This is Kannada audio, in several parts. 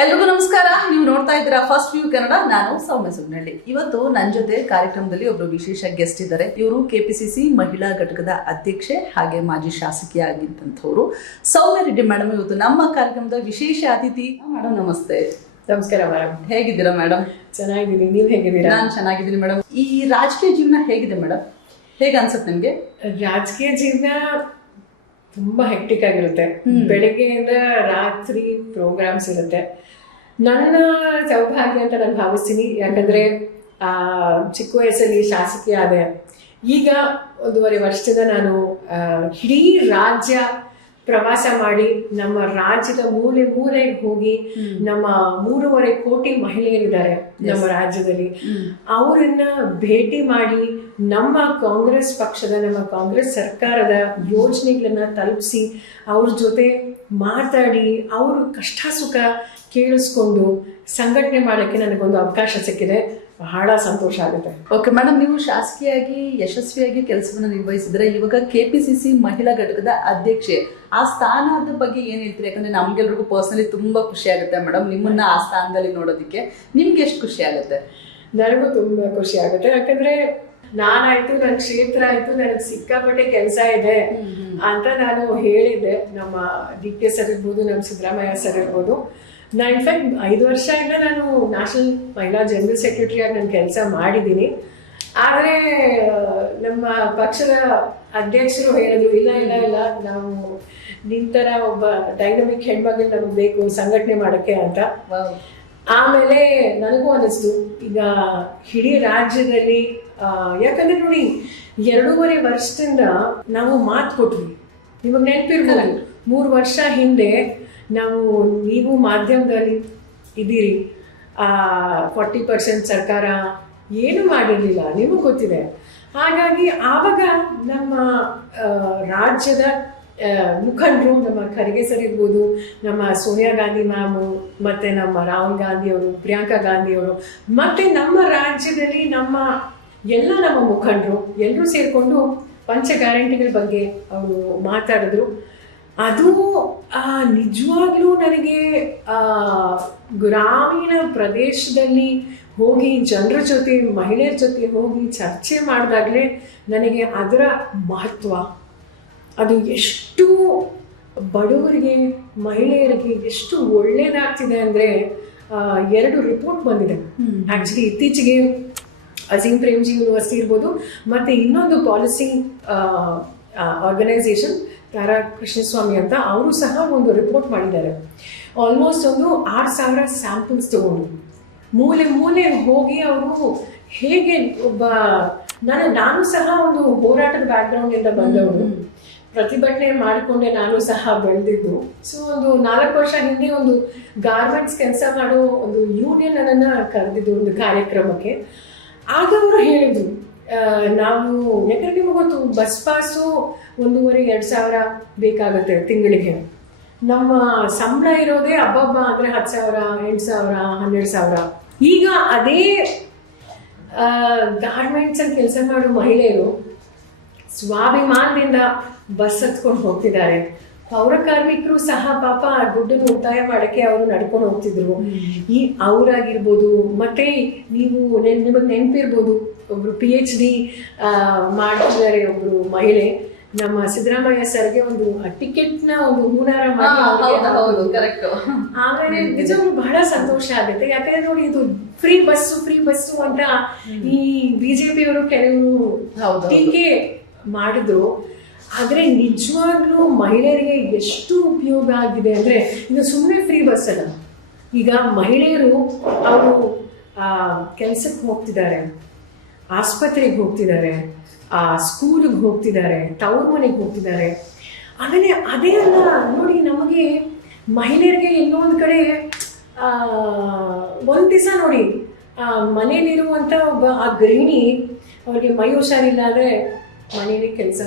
ಎಲ್ರಿಗೂ ನಮಸ್ಕಾರ. ನೀವು ನೋಡ್ತಾ ಇದ್ದೀರಾ ಫಸ್ಟ್ ವ್ಯೂ ಕನ್ನಡ ನಾನು ಸೌಮ್ಯ ಸುಗ್ನಳ್ಳಿ. ಇವತ್ತು ನನ್ನ ಜೊತೆ ಕಾರ್ಯಕ್ರಮದಲ್ಲಿ ಒಬ್ರು ವಿಶೇಷ ಗೆಸ್ಟ್ ಇದ್ದಾರೆ. ಇವರು ಕೆಪಿಸಿಸಿ ಮಹಿಳಾ ಘಟಕದ ಅಧ್ಯಕ್ಷೆ ಹಾಗೆ ಮಾಜಿ ಶಾಸಕಿಯಾಗಿದ್ದಂಥವ್ರು. ಸೌಮ್ಯ ರೆಡ್ಡಿ ಮೇಡಮ್ ಇವತ್ತು ನಮ್ಮ ಕಾರ್ಯಕ್ರಮದ ವಿಶೇಷ ಅತಿಥಿ. ಮೇಡಮ್ ನಮಸ್ತೆ. ನಮಸ್ಕಾರ ಮೇಡಮ್ ಹೇಗಿದ್ದೀರಾ ಮೇಡಮ್ ಚೆನ್ನಾಗಿದ್ದೀನಿ. ನೀವು ಹೇಗಿದ್ದೀರಾ? ನಾನು ಚೆನ್ನಾಗಿದ್ದೀನಿ ಮೇಡಮ್ ಈ ರಾಜಕೀಯ ಜೀವನ ಹೇಗಿದೆ ಮೇಡಮ್ ಹೇಗೆ ಅನ್ಸುತ್ತೆ ನಿಮ್ಗೆ? ರಾಜಕೀಯ ಜೀವನ ತುಂಬಾ ಹೆಕ್ಟಿಕ್ ಆಗಿರುತ್ತೆ. ಬೆಳಿಗ್ಗೆಯಿಂದ ರಾತ್ರಿ ಪ್ರೋಗ್ರಾಮ್ಸ್ ಇರುತ್ತೆ. ನನ್ನ ಸೌಭಾಗ್ಯ ಅಂತ ನಾನು ಭಾವಿಸ್ತೀನಿ. ಯಾಕಂದ್ರೆ ಆ ಚಿಕ್ಕ ವಯಸ್ಸಲ್ಲಿ ಶಾಸಕಿ ಆದೆ. ಈಗ ಒಂದೂವರೆ ವರ್ಷದ ನಾನು ಆ, ಇಡೀ ರಾಜ್ಯ ಪ್ರವಾಸ ಮಾಡಿ ನಮ್ಮ ರಾಜ್ಯದ ಮೂಲೆ ಮೂಲೆಗೆ ಹೋಗಿ ನಮ್ಮ ಮೂರುವರೆ ಕೋಟಿ ಮಹಿಳೆಯರಿದ್ದಾರೆ ನಮ್ಮ ರಾಜ್ಯದಲ್ಲಿ. ಅವರನ್ನ ಭೇಟಿ ಮಾಡಿ ನಮ್ಮ ಕಾಂಗ್ರೆಸ್ ಪಕ್ಷದ ನಮ್ಮ ಕಾಂಗ್ರೆಸ್ ಸರ್ಕಾರದ ಯೋಜನೆಗಳನ್ನ ತಲುಪಿಸಿ ಅವ್ರ ಜೊತೆ ಮಾತಾಡಿ ಅವರು ಕಷ್ಟ ಸುಖ ಕೇಳಿಸ್ಕೊಂಡು ಸಂಘಟನೆ ಮಾಡೋಕ್ಕೆ ನನಗೊಂದು ಅವಕಾಶ ಸಿಕ್ಕಿದೆ. ಬಹಳ ಸಂತೋಷ ಆಗುತ್ತೆ. ಓಕೆ ಮೇಡಮ್ ನೀವು ಶಾಸಕಿಯಾಗಿ ಯಶಸ್ವಿಯಾಗಿ ಕೆಲಸವನ್ನು ನಿರ್ವಹಿಸಿದ್ರೆ ಇವಾಗ ಕೆಪಿಸಿಸಿ ಮಹಿಳಾ ಘಟಕದ ಅಧ್ಯಕ್ಷೆ. ಆ ಸ್ಥಾನದ ಬಗ್ಗೆ ಏನು ಹೇಳ್ತೀರಿ? ಯಾಕಂದ್ರೆ ನಮ್ಗೆಲ್ರಿಗೂ ಪರ್ಸನಲಿ ತುಂಬಾ ಖುಷಿ ಆಗುತ್ತೆ ಮೇಡಮ್ ನಿಮ್ಮನ್ನ ಆ ಸ್ಥಾನದಲ್ಲಿ ನೋಡೋದಕ್ಕೆ ನಿಮ್ಗೆ ಎಷ್ಟು ಖುಷಿ ಆಗುತ್ತೆ? ನನಗೂ ತುಂಬಾ ಖುಷಿ ಆಗುತ್ತೆ. ಯಾಕಂದ್ರೆ ನಾನಾಯ್ತು ನನ್ನ ಕ್ಷೇತ್ರ ಆಯ್ತು, ನನಗೆ ಸಿಕ್ಕಾಪಟ್ಟೆ ಕೆಲಸ ಇದೆ ಅಂತ ನಾನು ಹೇಳಿದ್ದೆ. ನಮ್ಮ ಡಿ ಕೆ ಸರ್ ಇರ್ಬೋದು, ನಮ್ಮ ಸಿದ್ದರಾಮಯ್ಯ ಸರ್ ಇರ್ಬೋದು. ನಾ ಇನ್ಫ್ಯಾಕ್ಟ್ ಐದು ವರ್ಷ ಇಂದ ನಾನು ನ್ಯಾಷನಲ್ ಮಹಿಳಾ ಜನರಲ್ ಸೆಕ್ರೆಟರಿ ಆಗಿ ನಾನು ಕೆಲಸ ಮಾಡಿದ್ದೀನಿ. ಆದರೆ, ನಮ್ಮ ಪಕ್ಷದ ಅಧ್ಯಕ್ಷರು ಹೇಳಿದ್ರು, ಇಲ್ಲ ಇಲ್ಲ ಇಲ್ಲ, ನಾವು ನಿಂತರ ಒಬ್ಬ ಡೈನಮಿಕ್ ಹೆಣ್ಮಗಳು ನಮಗೆ ಬೇಕು, ಸಂಘಟನೆ ಮಾಡೋಕ್ಕೆ ಅಂತ. ಆಮೇಲೆ ನನಗೂ ಅನಿಸ್ತು ಈಗ ಇಡೀ ರಾಜ್ಯದಲ್ಲಿ ಯಾಕಂದ್ರೆ ನೋಡಿ ಎರಡೂವರೆ ವರ್ಷದಿಂದ ನಾವು ಮಾತು ಕೊಟ್ವಿ. ನಿಮಗೆ ನೆನಪಿರ್ಬೋದು ಮೂರು ವರ್ಷ ಹಿಂದೆ ನಾವು ನೀವು ಮಾಧ್ಯಮದಲ್ಲಿ ಇದ್ದೀರಿ. ಫಾರ್ಟಿ ಪರ್ಸೆಂಟ್ ಸರ್ಕಾರ ಏನು ಮಾಡಿರಲಿಲ್ಲ ನಿಮಗೆ ಗೊತ್ತಿದೆ. ಹಾಗಾಗಿ ಆವಾಗ ನಮ್ಮ ರಾಜ್ಯದ ಮುಖಂಡರು, ನಮ್ಮ ಖರ್ಗೆ ಸರ್ ಇರ್ಬೋದು, ನಮ್ಮ ಸೋನಿಯಾ ಗಾಂಧಿ ಮ್ಯಾಮು, ಮತ್ತು ನಮ್ಮ ರಾಹುಲ್ ಗಾಂಧಿಯವರು ಪ್ರಿಯಾಂಕಾ ಗಾಂಧಿಯವರು ಮತ್ತು ನಮ್ಮ ರಾಜ್ಯದಲ್ಲಿ ನಮ್ಮ ಎಲ್ಲ ನಮ್ಮ ಮುಖಂಡರು ಎಲ್ಲರೂ ಸೇರಿಕೊಂಡು ಪಂಚ ಗ್ಯಾರಂಟಿಗಳ ಬಗ್ಗೆ ಅವರು ಮಾತಾಡಿದ್ರು. ಅದು ನಿಜವಾಗ್ಲೂ ನನಗೆ ಗ್ರಾಮೀಣ ಪ್ರದೇಶದಲ್ಲಿ ಹೋಗಿ, ಜನರ ಜೊತೆ, ಮಹಿಳೆಯರ ಜೊತೆ ಹೋಗಿ ಚರ್ಚೆ ಮಾಡಿದಾಗಲೇ ನನಗೆ ಅದರ ಮಹತ್ವ ಅದು ಎಷ್ಟು ಬಡವರಿಗೆ ಮಹಿಳೆಯರಿಗೆ ಎಷ್ಟು ಒಳ್ಳೇದಾಗ್ತಿದೆ ಅಂದರೆ ಎರಡು ರಿಪೋರ್ಟ್ ಬಂದಿದೆ. ಆ್ಯಕ್ಚುಲಿ ಇತ್ತೀಚೆಗೆ ಅಜೀಂ ಪ್ರೇಮ್ಜಿ ಯೂನಿವರ್ಸಿಟಿ ಇರ್ಬೋದು ಮತ್ತು ಇನ್ನೊಂದು ಪಾಲಿಸಿ ಆರ್ಗನೈಸೇಷನ್ ತಾರಾ ಕೃಷ್ಣಸ್ವಾಮಿ ಅಂತ ಅವರು ಸಹ ಒಂದು ರಿಪೋರ್ಟ್ ಮಾಡಿದ್ದಾರೆ. ಆಲ್ಮೋಸ್ಟ್ ಒಂದು ಆರು ಸಾವಿರ ಸ್ಯಾಂಪಲ್ಸ್ ತಗೊಂಡು. ಮೂಲೆ ಮೂಲೆ ಹೋಗಿ ಅವರು ಹೇಗೆ ಒಬ್ಬ ನಾನು ನಾನು ಸಹ ಒಂದು ಹೋರಾಟದ ಬ್ಯಾಕ್ಗ್ರೌಂಡಿಂದ ಬಂದವನು. ಪ್ರತಿಭಟನೆ ಮಾಡಿಕೊಂಡೆ ನಾನು ಸಹ ಬೆಳೆದಿದ್ದು. ಸೊ ಒಂದು ನಾಲ್ಕು ವರ್ಷ ಹಿಂದೆ ಒಂದು ಗಾರ್ಮೆಂಟ್ಸ್ ಕೆಲಸ ಮಾಡೋ ಒಂದು ಯೂನಿಯನ್ ಅನ್ನ ಕರೆದಿದ್ದು ಒಂದು ಕಾರ್ಯಕ್ರಮಕ್ಕೆ. ಆಗ ಅವರು ಹೇಳಿದ್ರು ನಾವು, ಯಾಕಂದ್ರೆ ನಿಮಗೆ ಗೊತ್ತು ಬಸ್ ಪಾಸು ಒಂದೂವರೆ, ಎರಡು ಸಾವಿರ ಬೇಕಾಗುತ್ತೆ ತಿಂಗಳಿಗೆ. ನಮ್ಮ ಸಂಬಳ ಇರೋದೇ ಹಬ್ಬಬ್ಬ ಅಂದರೆ ಹತ್ತು ಸಾವಿರ, ಎಂಟು ಸಾವಿರ, ಹನ್ನೆರಡು ಸಾವಿರ. ಈಗ ಅದೇ ಗಾರ್ಮೆಂಟ್ಸಲ್ಲಿ ಕೆಲಸ ಮಾಡೋ ಮಹಿಳೆಯರು ಸ್ವಾಭಿಮಾನದಿಂದ ಬಸ್ ಹತ್ಕೊಂಡು ಹೋಗ್ತಿದ್ದಾರೆ. ಪೌರ ಕಾರ್ಮಿಕರು ಸಹ ಪಾಪ ದುಡ್ಡನ್ನು ಉಳಿತಾಯ ಮಾಡಕ್ಕೆ ಅವರು ನಡ್ಕೊಂಡು ಹೋಗ್ತಿದ್ರು. ಈ ಅವರಾಗಿರ್ಬೋದು ಮತ್ತೆ ನೀವು ನಿಮಗೆ ನೆನಪಿರ್ಬೋದು ಒಬ್ರು ಪಿ ಎಚ್ ಡಿ ಮಾಡ್ತಿದ್ದಾರೆ ಒಬ್ರು ಮಹಿಳೆ. ನಮ್ಮ ಸಿದ್ದರಾಮಯ್ಯ ಸರ್ಗೆ ಒಂದು ಟಿಕೆಟ್ನ ಒಂದು ಹೂನಾರ ಆಮೇಲೆ ನಿಜವೂ ಬಹಳ ಸಂತೋಷ ಆಗುತ್ತೆ. ಯಾಕಂದ್ರೆ ನೋಡಿ ಇದು ಫ್ರೀ ಬಸ್ಸು ಫ್ರೀ ಬಸ್ಸು ಅಂತ ಈ ಬಿಜೆಪಿಯವರು ಕೆಲವು. ಟೀಕೆ ಮಾಡಿದ್ರು. ಆದರೆ ನಿಜವಾಗ್ಲೂ ಮಹಿಳೆಯರಿಗೆ ಎಷ್ಟು ಉಪಯೋಗ ಆಗಿದೆ ಅಂದರೆ ಇದು ಸುಮ್ಮನೆ ಫ್ರೀ ಬಸ್ ಅಲ್ಲ. ಈಗ ಮಹಿಳೆಯರು ಅವರು ಕೆಲಸಕ್ಕೆ ಹೋಗ್ತಿದ್ದಾರೆ. ಆಸ್ಪತ್ರೆಗೆ ಹೋಗ್ತಿದ್ದಾರೆ. ಆ ಸ್ಕೂಲಿಗೆ ಹೋಗ್ತಿದ್ದಾರೆ. ತವ್ರ ಮನೆಗೆ ಹೋಗ್ತಿದ್ದಾರೆ. ಆಮೇಲೆ ಅದೇ ಅಲ್ಲ ನೋಡಿ ನಮಗೆ ಮಹಿಳೆಯರಿಗೆ ಇನ್ನೊಂದು ಕಡೆ ಒಂದು ದಿವಸ ನೋಡಿ ಆ, ಮನೇಲಿರುವಂಥ ಒಬ್ಬ ಆ ಗೃಹಿಣಿ ಅವರಿಗೆ ಮೈ ಹುಷಾರಿಲ್ಲ ಅಂದರೆ ಮನೇಲಿ ಕೆಲಸ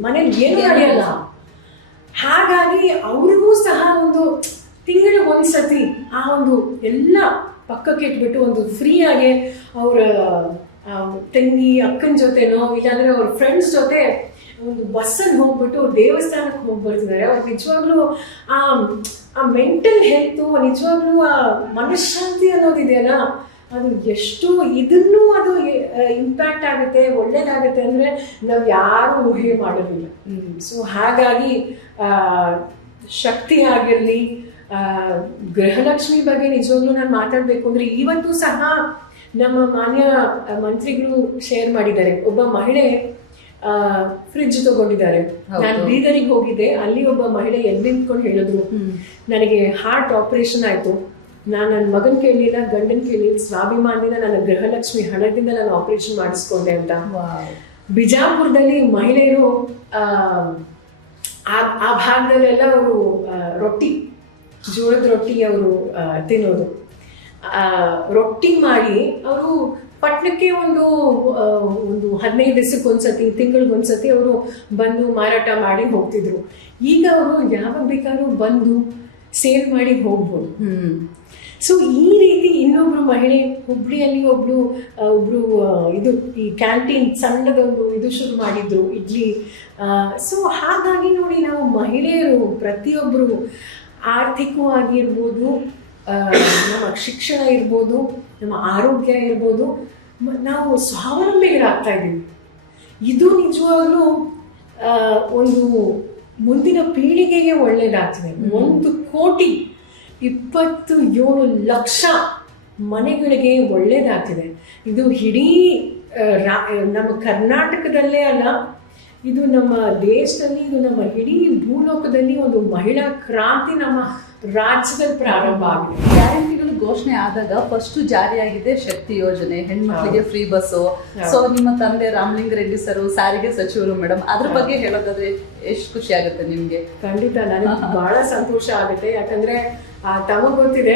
ಮನೇಲಿ ಏನು ನಡೆಯಲ್ಲ ಹಾಗಾಗಿ ಅವ್ರಿಗೂ ಸಹ ಒಂದು ತಿಂಗಳಿಗೆ ಒಂದ್ಸತಿ ಆ ಒಂದು ಎಲ್ಲ ಪಕ್ಕಕ್ಕೆ ಇಟ್ಬಿಟ್ಟು ಒಂದು ಫ್ರೀಯಾಗಿ ಅವರ ತಂಗಿ ಅಕ್ಕನ ಜೊತೆನೋ ಇಲ್ಲಾಂದ್ರೆ ಅವ್ರ ಫ್ರೆಂಡ್ಸ್ ಜೊತೆ ಒಂದು ಬಸ್ಸಲ್ಲಿ ಹೋಗ್ಬಿಟ್ಟು ದೇವಸ್ಥಾನಕ್ಕೆ ಹೋಗಿ ಬರ್ತಿದ್ದಾರೆ ಅವ್ರು ನಿಜವಾಗ್ಲೂ ಆ ಆ ಮೆಂಟಲ್ ಹೆಲ್ತು ನಿಜವಾಗ್ಲೂ ಆ ಮನಃಶಾಂತಿ ಅನ್ನೋದಿದೆಯಲ್ಲ? ಅದು ಎಷ್ಟು ಇದನ್ನು ಅದು ಇಂಪ್ಯಾಕ್ಟ್ ಆಗುತ್ತೆ ಒಳ್ಳೇದಾಗುತ್ತೆ ಅಂದರೆ ನಾವು ಯಾರು ಊಹೆ ಮಾಡೋದಿಲ್ಲ ಸೊ ಹಾಗಾಗಿ ಆ, ಶಕ್ತಿ ಆಗಿರಲಿ ಗೃಹಲಕ್ಷ್ಮಿ ಬಗ್ಗೆ ನಿಜವಾಗ್ಲೂ ನಾನು ಮಾತಾಡಬೇಕು ಅಂದರೆ ಇವತ್ತು ಸಹ ನಮ್ಮ ಮಾನ್ಯ ಮಂತ್ರಿಗಳು ಶೇರ್ ಮಾಡಿದ್ದಾರೆ. ಒಬ್ಬ ಮಹಿಳೆ ಫ್ರಿಡ್ಜ್ ತಗೊಂಡಿದ್ದಾರೆ. ನಾನು ಬೀದರಿಗೆ ಹೋಗಿದ್ದೆ. ಅಲ್ಲಿ ಒಬ್ಬ ಮಹಿಳೆ ಎಲ್ಲಿ ನಿಂತ್ಕೊಂಡು ಹೇಳಿದ್ರು ನನಗೆ ಹಾರ್ಟ್ ಆಪರೇಷನ್ ಆಯಿತು. ನಾನು ನನ್ನ ಮಗನ ಕೇಳಲಿಲ್ಲ ಗಂಡನ ಕೇಳಿಲ್ಲ ಸ್ವಾಭಿಮಾನದಿಂದ ನನ್ನ ಗೃಹಲಕ್ಷ್ಮಿ ಹಣದಿಂದ ನಾನು ಆಪರೇಷನ್ ಮಾಡಿಸ್ಕೊಂಡೆ ಅಂತ. ಬಿಜಾಪುರದಲ್ಲಿ ಮಹಿಳೆಯರು ಆ, ಭಾಗದಲ್ಲೆಲ್ಲ ಅವರು ರೊಟ್ಟಿ ಜೋಳದ ರೊಟ್ಟಿ ಅವರು ತಿನ್ನೋದು. ಆ, ರೊಟ್ಟಿ ಮಾಡಿ ಅವರು ಪಟ್ಟಣಕ್ಕೆ ಒಂದು ಒಂದು ಹದಿನೈದು ದಿವಸಕ್ಕೆ ಒಂದ್ಸತಿ ತಿಂಗಳಿಗೊಂದ್ಸತಿ ಅವರು ಬಂದು ಮಾರಾಟ ಮಾಡಿ ಹೋಗ್ತಿದ್ರು. ಈಗ ಅವರು ಯಾವಾಗ ಬೇಕಾದ್ರೂ ಬಂದು ಸೇಲ್ ಮಾಡಿ ಹೋಗ್ಬೋದು. ಹ್ಞೂ ಸೊ ಈ ರೀತಿ ಇನ್ನೊಬ್ರು ಮಹಿಳೆ ಹುಬ್ಳಿಯಲ್ಲಿ ಒಬ್ರು ಒಬ್ರು ಇದು ಈ ಕ್ಯಾಂಟೀನ್ ಸಣ್ಣದೊಂದು ಇದು ಶುರು ಮಾಡಿದ್ರು ಇಡ್ಲಿ. ಸೊ ಹಾಗಾಗಿ ನೋಡಿ ನಾವು ಮಹಿಳೆಯರು ಪ್ರತಿಯೊಬ್ಬರು ಆರ್ಥಿಕವಾಗಿರ್ಬೋದು ಇರ್ಬೋದು ನಮ್ಮ ಶಿಕ್ಷಣ ಇರ್ಬೋದು ನಮ್ಮ ಆರೋಗ್ಯ ಇರ್ಬೋದು ನಾವು ಸ್ವಾವಲಂಬಿಗಳಾಗ್ತಾ ಇದ್ದೀವಿ. ಇದು ನಿಜವಾಗ್ಲೂ ಒಂದು ಮುಂದಿನ ಪೀಳಿಗೆಗೆ ಒಳ್ಳೇದಾಗ್ತದೆ. ಒಂದು ಕೋಟಿ ಇಪ್ಪತ್ತು ಏಳು ಲಕ್ಷ ಮನೆಗಳಿಗೆ ಒಳ್ಳೆಯದಾಗ್ತಿದೆ ಇದು ಇಡೀ ರಾ- ನಮ್ಮ ಕರ್ನಾಟಕದಲ್ಲೇ ಅಲ್ಲ, ಇದು ನಮ್ಮ ದೇಶದಲ್ಲಿ, ಇದು ನಮ್ಮ ಇಡೀ ಭೂಲೋಕದಲ್ಲಿ ಒಂದು ಮಹಿಳಾ ಕ್ರಾಂತಿ ನಮ್ಮ ರಾಜ್ಯದಲ್ಲಿ ಪ್ರಾರಂಭ ಆಗಿದೆ. ಗ್ಯಾರಂಟಿಗಳು ಘೋಷಣೆ ಆದಾಗ ಫಸ್ಟ್ ಜಾರಿಯಾಗಿದೆ ಶಕ್ತಿ ಯೋಜನೆ ಹೆಣ್ಮಕ್ಳಿಗೆ ಫ್ರೀ ಬಸ್ಸು ಸೊ ನಿಮ್ಮ ತಂದೆ ರಾಮಲಿಂಗ ರೆಡ್ಡಿ ಸರ್ ಸಾರಿಗೆ ಸಚಿವರು ಮೇಡಮ್ ಅದ್ರ ಬಗ್ಗೆ ಹೇಳೋದಾದ್ರೆ ಎಷ್ಟು ಖುಷಿ ಆಗುತ್ತೆ ನಿಮ್ಗೆ? ಖಂಡಿತ ನನಗೆ ಬಹಳ ಸಂತೋಷ ಆಗುತ್ತೆ. ಯಾಕಂದ್ರೆ ಆ, ತಮಗ್ ಗೊತ್ತಿದೆ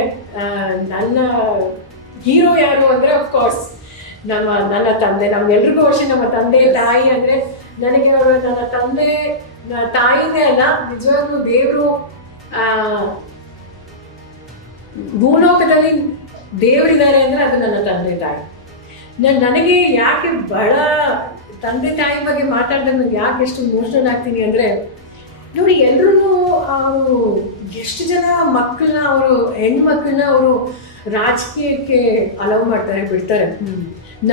ನನ್ನ ಹೀರೋ ಯಾರು ಅಂದ್ರೆ ಕೋರ್ಸ್ ನಮ್ಮ ನನ್ನ ತಂದೆ. ನಮ್ಗೆಲ್ರಿಗೂ ಅಷ್ಟೇ ನಮ್ಮ ತಂದೆ ತಾಯಿ ಅಂದ್ರೆ ನನಗೆ ಅವರು ನನ್ನ ತಂದೆ ತಾಯಿನೇ ಅಲ್ಲ ನಿಜವಾಗ್ಲೂ ದೇವರು ಆ ಭೂಲೋಕದಲ್ಲಿ ದೇವರಿದ್ದಾರೆ ಅಂದ್ರೆ ಅದು ನನ್ನ ತಂದೆ ತಾಯಿ. ನಾನು ನನಗೆ ಯಾಕೆ ಬಹಳ ತಂದೆ ತಾಯಿ ಬಗ್ಗೆ ಮಾತಾಡಿದಾಗ ನಾನು ಯಾಕೆ ಎಷ್ಟು ಮೋಷನ್ ಆಗ್ತೀನಿ ಅಂದ್ರೆ ನೋಡಿ ಎಲ್ಲರೂ ಅವರು ಎಷ್ಟು ಜನ ಮಕ್ಕಳನ್ನ ಅವರು ಹೆಣ್ಮಕ್ಳನ್ನ ಅವರು ರಾಜಕೀಯಕ್ಕೆ ಅಲವ್ ಮಾಡ್ತಾರೆ ಬಿಡ್ತಾರೆ. ನ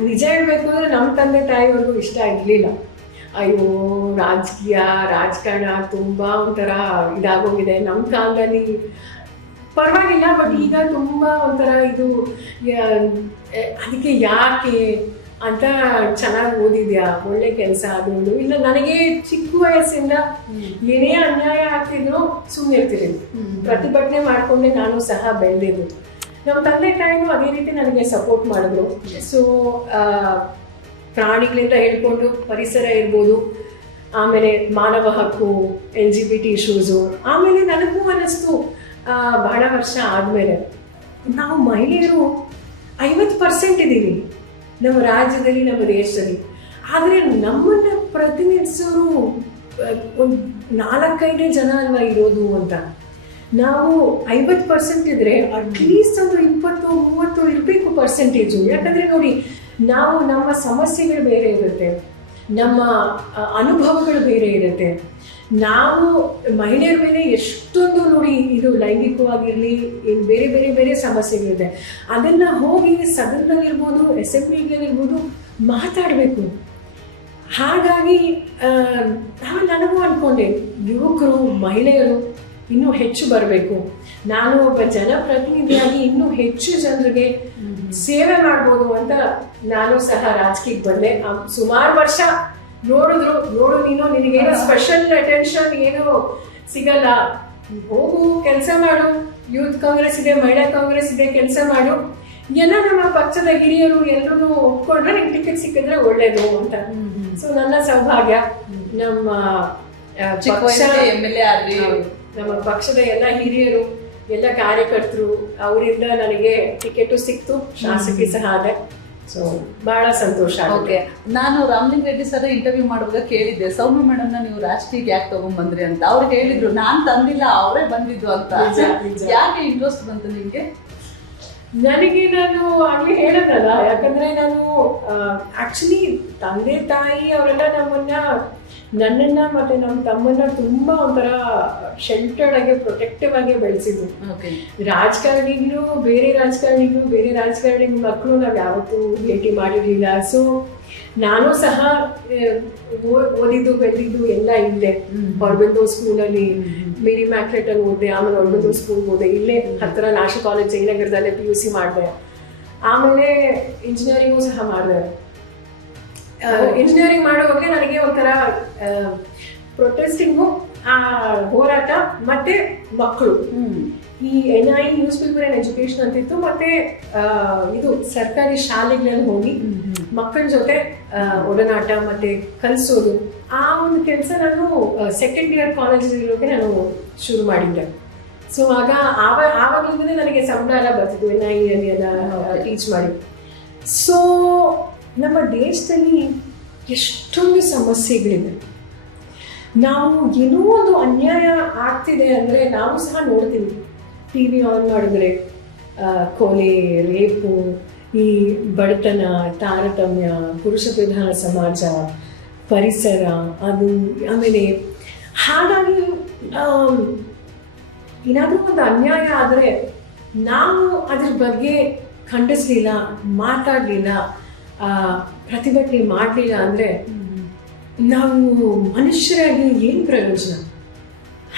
ನಿಜ ಹೇಳ್ಬೇಕು ಅಂದ್ರೆ ನಮ್ಮ ತಂದೆ ತಾಯಿಯವ್ರಿಗೂ ಇಷ್ಟ ಇರಲಿಲ್ಲ. ಅಯ್ಯೋ ರಾಜಕೀಯ ರಾಜಕಾರಣ ತುಂಬ ಒಂಥರ ಇದಾಗೋಗಿದೆ. ನಮ್ಮ ಕಾಲದಲ್ಲಿ ಪರವಾಗಿಲ್ಲ ಬಟ್ ಈಗ ತುಂಬ ಒಂಥರ ಇದು ಅದಕ್ಕೆ ಯಾಕೆ ಅಂತ ಚೆನ್ನಾಗಿ ಓದಿದ್ಯಾ? ಒಳ್ಳೆ ಕೆಲಸ ಅದು. ಇಲ್ಲ ನನಗೆ ಚಿಕ್ಕ ವಯಸ್ಸಿಂದ ಏನೇ ಅನ್ಯಾಯ ಆಗ್ತಿದ್ರು ಸುಮ್ಮನೆ ಇರ್ತಿರಲಿಲ್ಲ ಪ್ರತಿಭಟನೆ ಮಾಡ್ಕೊಂಡೆ ನಾನು ಸಹ ಬೆಳೆದಿದ್ದು. ನಮ್ಮ ತಂದೆ ತಾಯಿನೂ ಅದೇ ರೀತಿ ನನಗೆ ಸಪೋರ್ಟ್ ಮಾಡಿದ್ರು. ಸೊ ಪ್ರಾಣಿಗಳಿಂದ ಹೇಳ್ಕೊಂಡು ಪರಿಸರ ಇರ್ಬೋದು ಆಮೇಲೆ ಮಾನವ ಹಕ್ಕು L G B T issues ಆಮೇಲೆ ನನಗೂ ಅನ್ನಿಸ್ತು. ಬಹಳ ವರ್ಷ ಆದಮೇಲೆ ನಾವು ಮಹಿಳೆಯರು ಐವತ್ತು ಪರ್ಸೆಂಟ್ ಇದ್ದೀವಿ ನಮ್ಮ ರಾಜ್ಯದಲ್ಲಿ, ನಮ್ಮ ದೇಶದಲ್ಲಿ. ಆದರೆ ನಮ್ಮನ್ನು ಪ್ರತಿನಿಧಿಸೋರು ಒಂದು ನಾಲ್ಕೈದೇ ಜನ ಅಲ್ವಾ ಇರೋದು ಅಂತ? ನಾವು ಐವತ್ತು ಪರ್ಸೆಂಟ್ ಇದ್ದರೆ ಅಟ್ಲೀಸ್ಟ್ ಒಂದು ಇಪ್ಪತ್ತು, ಮೂವತ್ತು ಇರಬೇಕು ಪರ್ಸೆಂಟೇಜು ಯಾಕಂದರೆ ನೋಡಿ, ನಾವು ನಮ್ಮ ಸಮಸ್ಯೆಗಳು ಬೇರೆ ಇರುತ್ತೆ. ನಮ್ಮ ಅನುಭವಗಳು ಬೇರೆ ಇರುತ್ತೆ. ನಾವು ಮಹಿಳೆಯರ ಮೇಲೆ ಎಷ್ಟೊಂದು ನೋಡಿ ಇದು ಲೈಂಗಿಕವಾಗಿರಲಿ ಏನು ಬೇರೆ ಬೇರೆ ಬೇರೆ ಸಮಸ್ಯೆಗಳಿದೆ. ಅದನ್ನ ಹೋಗಿ ಸದನದಲ್ಲಿರ್ಬೋದು ಅಸೆಂಬ್ಲಿಗಳಿರ್ಬೋದು ಮಾತಾಡಬೇಕು. ಹಾಗಾಗಿ ನಾನು ನನಗೂ ಅನ್ಕೊಂಡೆ, ಯುವಕರು, ಮಹಿಳೆಯರು ಇನ್ನೂ ಹೆಚ್ಚು ಬರಬೇಕು. ನಾನು ಒಬ್ಬ ಜನಪ್ರತಿನಿಧಿಯಾಗಿ ಇನ್ನೂ ಹೆಚ್ಚು ಜನರಿಗೆ ಸೇವೆ ಮಾಡ್ಬೋದು ಅಂತ ನಾನು ಸಹ ರಾಜಕೀಯಕ್ಕೆ ಬಂದೆ. ಸುಮಾರು ವರ್ಷ ನೋಡಿದ್ರು. ನೋಡು ನೀನು ನಿನಗೇನು ಸ್ಪೆಷಲ್ ಅಟೆನ್ಷನ್ ಏನು ಸಿಗಲ್ಲ. ಹೋಗು ಕೆಲಸ ಮಾಡು. ಯೂತ್ ಕಾಂಗ್ರೆಸ್ ಇದೆ ಮಹಿಳಾ ಕಾಂಗ್ರೆಸ್ ಇದೆ ಕೆಲಸ ಮಾಡು. ಎಲ್ಲ ನಮ್ಮ ಪಕ್ಷದ ಹಿರಿಯರು ಎಲ್ಲರೂ ಒಪ್ಕೊಂಡ್ರೆ ನಿಮ್ಗೆ ಟಿಕೆಟ್ ಸಿಕ್ಕಿದ್ರೆ ಒಳ್ಳೇದು ಅಂತ. ಸೊ ನನ್ನ ಸೌಭಾಗ್ಯ. ನಮ್ಮ ನಮ್ಮ ಪಕ್ಷದ ಎಲ್ಲ ಹಿರಿಯರು ಎಲ್ಲ ಕಾರ್ಯಕರ್ತರು ಅವರಿಂದ ನನಗೆ ಟಿಕೆಟು ಸಿಕ್ತು ಶಾಸಕಿ ಸಹ ಆದೆ. ಸೊ ಬಹಳ ಸಂತೋಷ ಓಕೆ. ನಾನು ರಾಮಲಿಂಗ ರೆಡ್ಡಿ ಸರ್ ಇಂಟರ್ವ್ಯೂ ಮಾಡುವಾಗ ಕೇಳಿದ್ದೆ ಸೌಮ್ಯ ಮೇಡಮ್ ನೀವು ರಾಜಕೀಯಕ್ಕೆ ಯಾಕೆ ತಗೊಂಡ್ಬಂದ್ರಿ ಅಂತ? ಅವ್ರು ಹೇಳಿದ್ರು ನಾನು ತಂದಿಲ್ಲ ಅವರೇ ಬಂದಿದ್ದು ಅಂತ. ಯಾಕೆ ಇಂಟ್ರೆಸ್ಟ್ ಬಂತು ನಿಮಗೆ? ನನಗೆ ನಾನು ಆಗ್ಲಿ ಹೇಳೋದಲ್ಲ ಯಾಕಂದ್ರೆ ನಾನು ಆಕ್ಚುಲಿ ತಂದೆ ತಾಯಿ ಅವರೆಲ್ಲ ನಮ್ಮನ್ನ ನನ್ನನ್ನ ಮತ್ತೆ ನಮ್ಮ ತಮ್ಮನ್ನ ತುಂಬಾ ಒಂಥರ ಶೆಲ್ಟರ್ಡ್ ಆಗಿ ಪ್ರೊಟೆಕ್ಟಿವ್ ಆಗಿ ಬೆಳೆಸಿದ್ರು. ರಾಜಕಾರಣಿಗಳು ಬೇರೆ ರಾಜಕಾರಣಿಗಳು ಬೇರೆ ರಾಜಕಾರಣಿ ಮಕ್ಕಳು ನಾವು ಯಾವತ್ತೂ ಭೇಟಿ ಮಾಡಿರಲಿಲ್ಲ. ಸೊ ನಾನು ಸಹ ಓದಿದ್ದು ಬೆಳೆದಿದ್ದು ಎಲ್ಲ ಇಲ್ಲೇ. ಹೊರಬಂದು ಸ್ಕೂಲಲ್ಲಿ ಮೇರಿ ಮ್ಯಾಕ್ಲೆಟ್ ಅಲ್ಲಿ ಓದಿದೆ ಆಮೇಲೆ ಹೊರಬಂದು ಸ್ಕೂಲ್ ಓದೆ ಇಲ್ಲೇ ಹತ್ತಿರ ನಾಶಿ ಕಾಲೇಜ್ ಜಯನಗರದಲ್ಲೇ ಪಿ ಯು ಸಿ ಮಾಡಿದೆ. ಆಮೇಲೆ ಇಂಜಿನಿಯರಿಂಗು ಸಹ ಮಾಡಿದೆ. ಇಂಜಿನಿಯರಿಂಗ್ ಮಾಡುವಾಗ ನನಗೆ ಒಂಥರ ಪ್ರೊಟೆಸ್ಟಿಂಗು ಹೋರಾಟ ಮತ್ತೆ ಮಕ್ಕಳು. ಈ N I newspaper and education ಅಂತಿತ್ತು ಮತ್ತೆ ಇದು ಸರ್ಕಾರಿ ಶಾಲೆಗಳಲ್ಲಿ ಹೋಗಿ ಮಕ್ಕಳ ಜೊತೆ ಒಡನಾಟ ಮತ್ತೆ ಕಲಿಸೋದು ಆ ಒಂದು ಕೆಲಸ ನಾನು ಸೆಕೆಂಡ್ ಇಯರ್ ಕಾಲೇಜ್ ಇರೋಕೆ ನಾನು ಶುರು ಮಾಡಿದ್ದೆ. ಸೊ ಆಗ ಆವ ಆವಾಗಲಿಂದಲೇ ನನಗೆ ಸಂಬಳ ಎಲ್ಲ ಬರ್ತಿತ್ತು ಎನ್ ಐ ಅಲ್ಲಿ ಎಲ್ಲ ಟೀಚ್ ಮಾಡಿ. ಸೊ ನಮ್ಮ ದೇಶದಲ್ಲಿ ಎಷ್ಟೊಂದು ಸಮಸ್ಯೆಗಳಿವೆ. ನಾವು ಏನೋ ಒಂದು ಅನ್ಯಾಯ ಆಗ್ತಿದೆ ಅಂದರೆ ನಾವು ಸಹ ನೋಡ್ತೀವಿ. ಟಿ ವಿ ಆನ್ ಮಾಡಿದ್ರೆ ಕೊಲೆ, ರೇಪು, ಈ ಬಡತನ, ತಾರತಮ್ಯ, ಪುರುಷ ಪ್ರಧಾನ ಸಮಾಜ, ಪರಿಸರ, ಅದು, ಆಮೇಲೆ ಹಾಗಾಗಿ ಏನಾದರೂ ಒಂದು ಅನ್ಯಾಯ ಆದರೆ ನಾವು ಅದ್ರ ಬಗ್ಗೆ ಖಂಡಿಸಲಿಲ್ಲ, ಮಾತಾಡಲಿಲ್ಲ. ಪ್ರತಿಭಟನೆ ಮಾಡಲಿಲ್ಲ ಅಂದರೆ ನಾವು ಮನುಷ್ಯರಾಗಿ ಏನು ಪ್ರಯೋಜನ?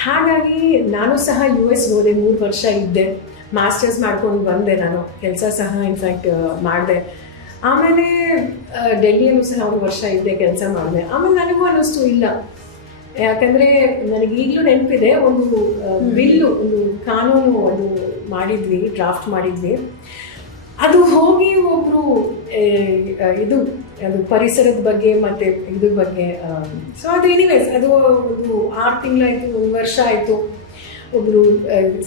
ಹಾಗಾಗಿ ನಾನು ಸಹ ಯು ಎಸ್ ಹೋದೆ ಮೂರು ವರ್ಷ ಇದ್ದೆ. ಮಾಸ್ಟರ್ಸ್ ಮಾಡ್ಕೊಂಡು ಬಂದೆ ನಾನು. ಕೆಲಸ ಸಹ ಇನ್ಫ್ಯಾಕ್ಟ್ ಮಾಡಿದೆ. ಆಮೇಲೆ ಡೆಲ್ಲಿಯಲ್ಲೂ ಸಹ ಒಂದು ವರ್ಷ ಇದ್ದೆ ಕೆಲಸ ಮಾಡಿದೆ. ಆಮೇಲೆ ನನಗೂ ಅನ್ನಿಸ್ತು ಇಲ್ಲ. ಯಾಕಂದರೆ ನನಗೆ ಈಗಲೂ ನೆನಪಿದೆ ಒಂದು ಬಿಲ್ಲು ಒಂದು ಕಾನೂನು ಅದು ಮಾಡಿದ್ವಿ ಡ್ರಾಫ್ಟ್ ಮಾಡಿದ್ವಿ. ಅದು ಹೋಗಿ ಒಬ್ಬರು ಇದು, ಅದು ಪರಿಸರದ ಬಗ್ಗೆ ಮತ್ತೆ ಇದ್ರ ಬಗ್ಗೆ ಸೊ ಅದು ಎನಿವೇಸ್ ಅದು ಒಂದು ಆರು ತಿಂಗಳಾಯ್ತು, ಒಂದು ವರ್ಷ ಆಯಿತು. ಒಬ್ರು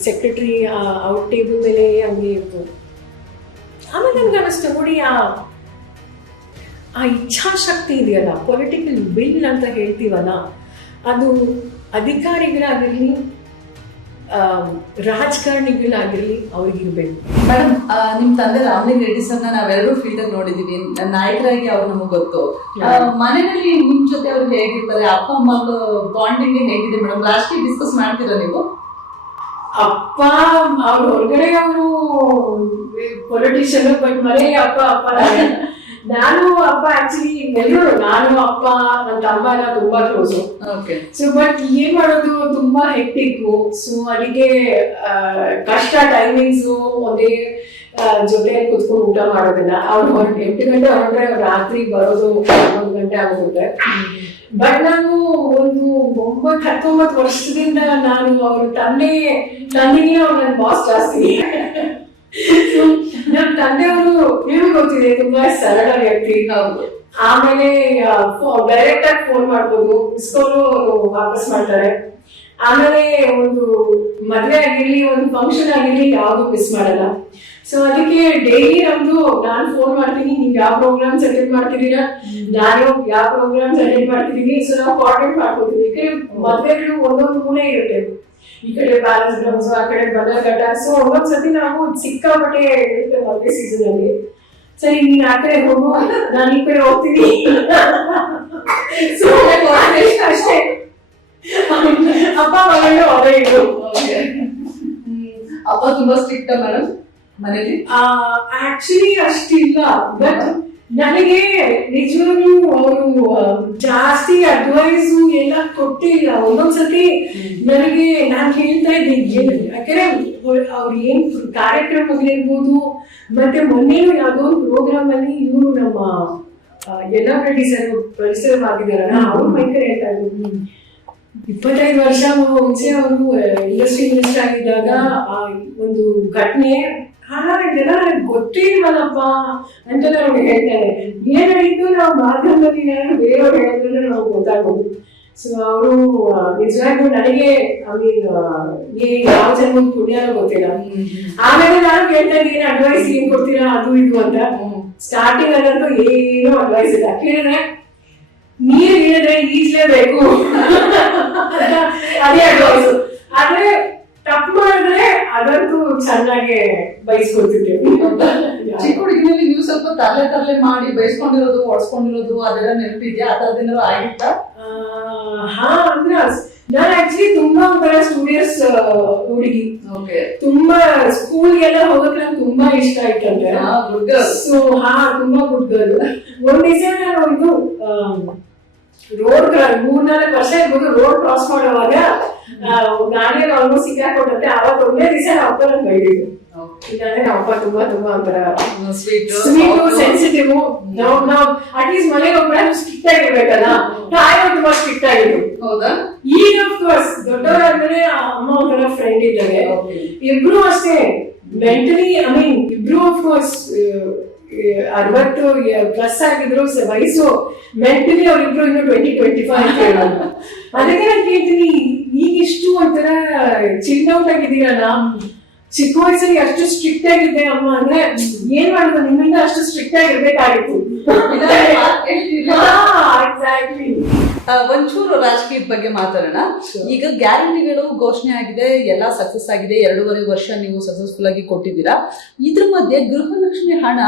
ಸೆಕ್ರೆಟ್ರಿ ಔಟ್ ಟೇಬಲ್ ಮೇಲೆ ಹಂಗೆ ಇತ್ತು. ಆಮೇಲೆ ನಮ್ಗೆ ಅನ್ನಿಸ್ತು ನೋಡಿ, ಆ ಆ ಇಚ್ಛಾಶಕ್ತಿ ಇದೆಯಲ್ಲ ಪೊಲಿಟಿಕಲ್ ವಿಲ್ ಅಂತ ಹೇಳ್ತೀವಲ್ಲ, ಅದು ಅಧಿಕಾರಿಗಳಾಗಿರಲಿ ರಾಜಕಾರಣಿಗಳಾಗಿರಲಿ ಅವ್ರಿಗಿರ್ಬೇಕು ಮೇಡಮ್ ನಿಮ್ ತಂದೆ ರಾಮಲಿಂಗ ರೆಡ್ಡಿ ಸರ್ನ ನಾವೆಲ್ಲರೂ ಫೀಲ್ಡ್ ಅಲ್ಲಿ ನೋಡಿದೀವಿ. ನಾಯಕರಾಗಿ ಅವ್ರು ನಮಗೆ ಗೊತ್ತು. ಮನೆಯಲ್ಲಿ ನಿಮ್ ಜೊತೆ ಅವ್ರು ಹೇಗಿರ್ತಾರೆ? ಅಪ್ಪ ಅಮ್ಮ ಬಾಂಡಿಂಗ್ ಹೇಗಿದೆ ಮೇಡಮ್ ಲಾಸ್ಟ್ ಡಿಸ್ಕಸ್ ಮಾಡ್ತೀರಾ ನೀವು? ಅಪ್ಪ ಅವ್ರ ಹೊರಗಡೆ ಅವರು ಪೊಲಿಟಿಷಿಯನ್ ಬಟ್ ಮನೆಗೆ ಅಪ್ಪ ಅಪ್ಪ. ನಾನೇ. ಅಪ್ಪ ಆಕ್ಚುಲಿ ಎಲ್ಲರೂ ನಾನು ಅಪ್ಪ ನನ್ನ ತಮ್ಮ ಎಲ್ಲ ತುಂಬಾ ಕ್ಲೋಸ್ ಸೊ ಬಟ್ ಏನ್ ಮಾಡೋದು ತುಂಬಾ ಹೆಕ್ಟಿಕ್ಕು ಸೊ ಅದಕ್ಕೆ ಕಷ್ಟ ಟೈಮಿಂಗ್ಸ್ ಒಂದೇ ಜೊತೆ ಕುತ್ಕೊಂಡು ಊಟ ಮಾಡೋದಿಲ್ಲ. ಅವ್ರು ಎಂಟು ಗಂಟೆ ಹೊರಟ್ರೆ ರಾತ್ರಿ ಬರೋದು ಒಂದು ಗಂಟೆ ಆಗುತ್ತೆ ಬಟ್ ನಾನು ಒಂದು ಒಂಬತ್ತು ಹತ್ತೊಂಬತ್ತು ವರ್ಷದಿಂದ ನಾನು ಅವ್ರ ತಂದೆ ತಂದೆಗೆ ಅವ್ರು ನನ್ನ ಬಾಸ್ ಜಾಸ್ತಿ. ನಮ್ಮ ತಂದೆಯವರು ಏನು ಗೊತ್ತಿದೆ ತುಂಬಾ ಸರಳ ವ್ಯಕ್ತಿ. ಹೌದು. ಆಮೇಲೆ ಡೈರೆಕ್ಟ್ ಆಗಿ ಫೋನ್ ಮಾಡ್ಬೋದು. ಇಸ್ಕೊಂಡು ವಾಪಸ್ ಮಾಡ್ತಾರೆ. ಆಮೇಲೆ ಒಂದು ಮದ್ವೆ ಆಗಿರ್ಲಿ ಒಂದು ಫಂಕ್ಷನ್ ಆಗಿರ್ಲಿ ಯಾವ್ದು ಮಿಸ್ ಮಾಡಲ್ಲ. ಸೊ ಅದಕ್ಕೆ ಡೈಲಿ ನಮ್ದು ನಾನು ಫೋನ್ ಮಾಡ್ತೀನಿ ನೀವು ಯಾವ ಪ್ರೋಗ್ರಾಮ್ಸ್ ಅಟೆಂಡ್ ಮಾಡ್ತಿದ್ದೀರಾ? ನಾನು ಯಾವ ಪ್ರೋಗ್ರಾಮ್ಸ್ ಅಟೆಂಡ್ ಮಾಡ್ತಿದ್ದೀನಿ? ಸೊ ನಾವು ಕೋಆರ್ಡಿನೇಟ್ ಮಾಡ್ಕೊತೀವಿ. ಮದುವೆಗಳು ಮದ್ವೆಗಳು ಒಂದೊಂದು ಮೂಲೆ ಇರುತ್ತೆ. ಈ ಕಡೆ ಬ್ಯಾಲೆನ್ಸ್ ಗ್ರೌಂಡ್ಸ್ ಆ ಕಡೆ ಬದಲಘಟ್ಟ ಸೊ ಒಂದೊಂದ್ಸತಿ ನಾವು ಸಿಕ್ಕಾಪಟ್ಟೆ ಇರುತ್ತೆ ಮದುವೆ ಸೀಸನ್ ಅಲ್ಲಿ. ಸರಿ ನೀನ್ ಆ ಕಡೆ ಹೋಗು ನಾನು ಈ ಕಡೆ ಹೋಗ್ತೀನಿ. ಅಷ್ಟೇ. ಅಪ್ಪ ಮಗಳು ಅವೇ ಇದು. ಅಪ್ಪ ತುಂಬಾ ಸ್ಟ್ರಿಕ್ಟ್ ಮೇಡಮ್ ಮನೇಲಿ? ಆಕ್ಚುಲಿ ಅಷ್ಟಿಲ್ಲ. ಬಟ್ ನನಗೆ ನಿಜವಾಗ್ಲೂ ಅವರು ಜಾಸ್ತಿ ಅಡ್ವೈಸ್ ಎಲ್ಲ ಕೊಟ್ಟಿಲ್ಲ. ಒಂದೊಂದ್ಸತಿ ನನಗೆ ನಾನು ಹೇಳ್ತಾ ಇದ್ದೀನಿ ಏನು ಯಾಕಂದ್ರೆ ಅವ್ರ್- ಏನ್ ಕಾರ್ಯಕ್ರಮಗಳಿರ್ಬೋದು ಮತ್ತೆ ಮೊನ್ನೆ ಯಾವ್ದೋ ಒಂದು ಪ್ರೋಗ್ರಾಮ್ ಅಲ್ಲಿ ಇವರು ನಮ್ಮ ಎಲ್ಲ ಸರ್ ಪರಿಸರವಾಗಿದ್ದಾರಲ್ಲ ಅವ್ರು ಮೈಕರ್ ಹೇಳ್ತಾ ಇದ್ರು ಇಪ್ಪತ್ತೈದು ವರ್ಷ ಮುಂಚೆ ಅವರು ಇಂಡಸ್ಟ್ರಿ ಮಿನಿಸ್ಟರ್ ಆಗಿದ್ದಾಗ ಆ ಒಂದು ಘಟನೆ ಹಾ ಇದೆಲ್ಲ ನನಗೆ ಗೊತ್ತೇ ಇಲ್ವಲ್ಲಪ್ಪ ಅಂತ ನಾವು ಹೇಳ್ತಾರೆ ಏನಾಯಿತು ನಾವು ಮಾಧ್ಯಮದಲ್ಲಿ ಏನಾದ್ರು ಬೇರೆಯವ್ರು ಹೇಳಿದ್ರೆ ನಾವು ಗೊತ್ತಾಗೋದು. ಸೊ ಅವರು ನಿಜವಾಗ್ಲೂ ನನಗೆ ಐ ಮೀನ್ ಯಾವ ಜನ ಪುಣ್ಯನೋ ಗೊತ್ತಿಲ್ಲ. ಆಮೇಲೆ ನಾನು ಕೇಳ್ತಾ ಇದ್ದೀನಿ ಅಡ್ವೈಸ್ ಏನ್ ಕೊಡ್ತೀರಾ ಅದು ಇದು ಅಂತ. ಸ್ಟಾರ್ಟಿಂಗ್ ಅಲ್ಲಂತೂ ಏನು ಅಡ್ವೈಸ್ ಇಲ್ಲ. ಕೇಳಿದ್ರೆ ನೀರು ಇಳಿದ್ರೆ ಈಜಲೇಬೇಕು. ಅದೇ ಅಡ್ವೈಸ್ ಆದ್ರೆ ತಪ್ಪು ಮಾಡಿದ್ರೆ ಅದಂತೂ ಚೆನ್ನಾಗಿ ಬೈಸ್ಕೊತಿದ್ದೇವೆ ಚಿಕ್ಕ ಹುಡುಗಿನಲ್ಲಿ ನೀವು ಸ್ವಲ್ಪ ತಲೆ ತಲೆ ಮಾಡಿ ಬಯಸ್ಕೊಂಡಿರೋದು ಒಡ್ಸ್ಕೊಂಡಿರೋದು ಅದೆಲ್ಲ ನೆನಪಿದ್ಯಾ? ಆ ಥರದ್ದೇನಾದ್ರು ಆಗಿತ್ತಾ? ಹಾ ಅಂದ್ರೆ ನಾನು ಆಕ್ಚುಲಿ ತುಂಬಾ ಒಂಥರ ಸ್ಟೂಡಿಯಸ್ ಹುಡುಗಿ. ತುಂಬಾ ಸ್ಕೂಲ್ಗೆಲ್ಲ ಹೋಗಕ್ಕೆ ನಂಗೆ ತುಂಬಾ ಇಷ್ಟ ಆಯ್ತಂದ್ರೆ ಸೊ ಹಾ ತುಂಬಾ ಗುಡ್ ಗರ್ಲ್ ಒಂದ್ ದಿವಸ ನಾನು ಇದು ರೋಡ್ ಮೂರ್ನಾಲ್ಕು ವರ್ಷ ಇರ್ಬೋದು ರೋಡ್ ಕ್ರಾಸ್ ಮಾಡುವಾಗ ಗಾಡಿ ಆಲ್ಮೋಸ್ಟ್ ಸಿಕ್ಕಾಕೊಂಡ್ರೆ ಅವಾಗ ಒಂದೇ ದಿವಸ ಅಪ್ಪ ನಂಗೆ ಬೈದಿದ್ರು ಇಲ್ಲಾಂದ್ರೆ ನಮ್ಮ ಅಪ್ಪ ತುಂಬಾ ತುಂಬಾ ಒಂಥರ ಸ್ವೀಟ್ ಸ್ವೀಟ್ ಸೆನ್ಸಿಟಿವ್ ನಾವ್ ನಾವ್ ಅಟ್ಲೀಸ್ಟ್ ಮನೆಗೆ ಹೋಗ್ಬೇಡ ಸ್ಟ್ರಿಕ್ಟ್ ಆಗಿರ್ಬೇಕಲ್ಲ? ತಾಯಿ ತುಂಬಾ ಸ್ಟ್ರಿಕ್ಟ್ ಆಗಿದ್ರು ಹೌದಾ? ಈಗ ದೊಡ್ಡವರಾದ್ಮೇಲೆ ಅಮ್ಮ ಒಂಥರ ಫ್ರೆಂಡ್ ಇದ್ದಾರೆ ಇಬ್ರು ಅಷ್ಟೇ. ಮೆಂಟಲಿ ಐ ಮೀನ್ ಇಬ್ರು ಕೋರ್ಸ್ ಅರವತ್ತು ಪ್ಲಸ್ ಆಗಿದ್ರು ವಯಸ್ಸು ಮೆಂಟಲಿ ಅವ್ರಿಬ್ರು ಇನ್ನು ಟ್ವೆಂಟಿ ಟ್ವೆಂಟಿ ಫೈವ್ ಅದಕ್ಕೆ ನಾನು ಕೇಳ್ತೀನಿ ಈಗ ಇಷ್ಟು ಒಂಥರ ಚಿಲ್ಡ್ ಔಟ್ ಆಗಿದ್ದೀರಲ್ಲ ಚಿಕ್ಕ ವಯಸ್ಸಲ್ಲಿ ಅಷ್ಟು ಸ್ಟ್ರಿಕ್ಟ್ ಆಗಿದ್ದೆ ಅಮ್ಮ ಅಂದ್ರೆ, ಏನ್ ಮಾಡೋದು? ನಿಮ್ಮಿಂದ ಅಷ್ಟು ಸ್ಟ್ರಿಕ್ಟ್ ಆಗಿರ್ಬೇಕಾಗಿತ್ತು. ಎಕ್ಸಾಕ್ಟ್ಲಿ ಒಂಚೂರು ರಾಜಕೀಯದ ಬಗ್ಗೆ ಮಾತಾಡೋಣ. ಈಗ ಗ್ಯಾರಂಟಿಗಳು ಘೋಷಣೆ ಆಗಿದೆ ಎಲ್ಲ ಸಕ್ಸಸ್ ಆಗಿದೆ ಎರಡೂವರೆ ವರ್ಷ ನೀವು ಸಕ್ಸಸ್ಫುಲ್ ಆಗಿ ಕೊಟ್ಟಿದ್ದೀರಾ. ಇದ್ರ ಮಧ್ಯೆ ಗೃಹಲಕ್ಷ್ಮಿ ಹಣ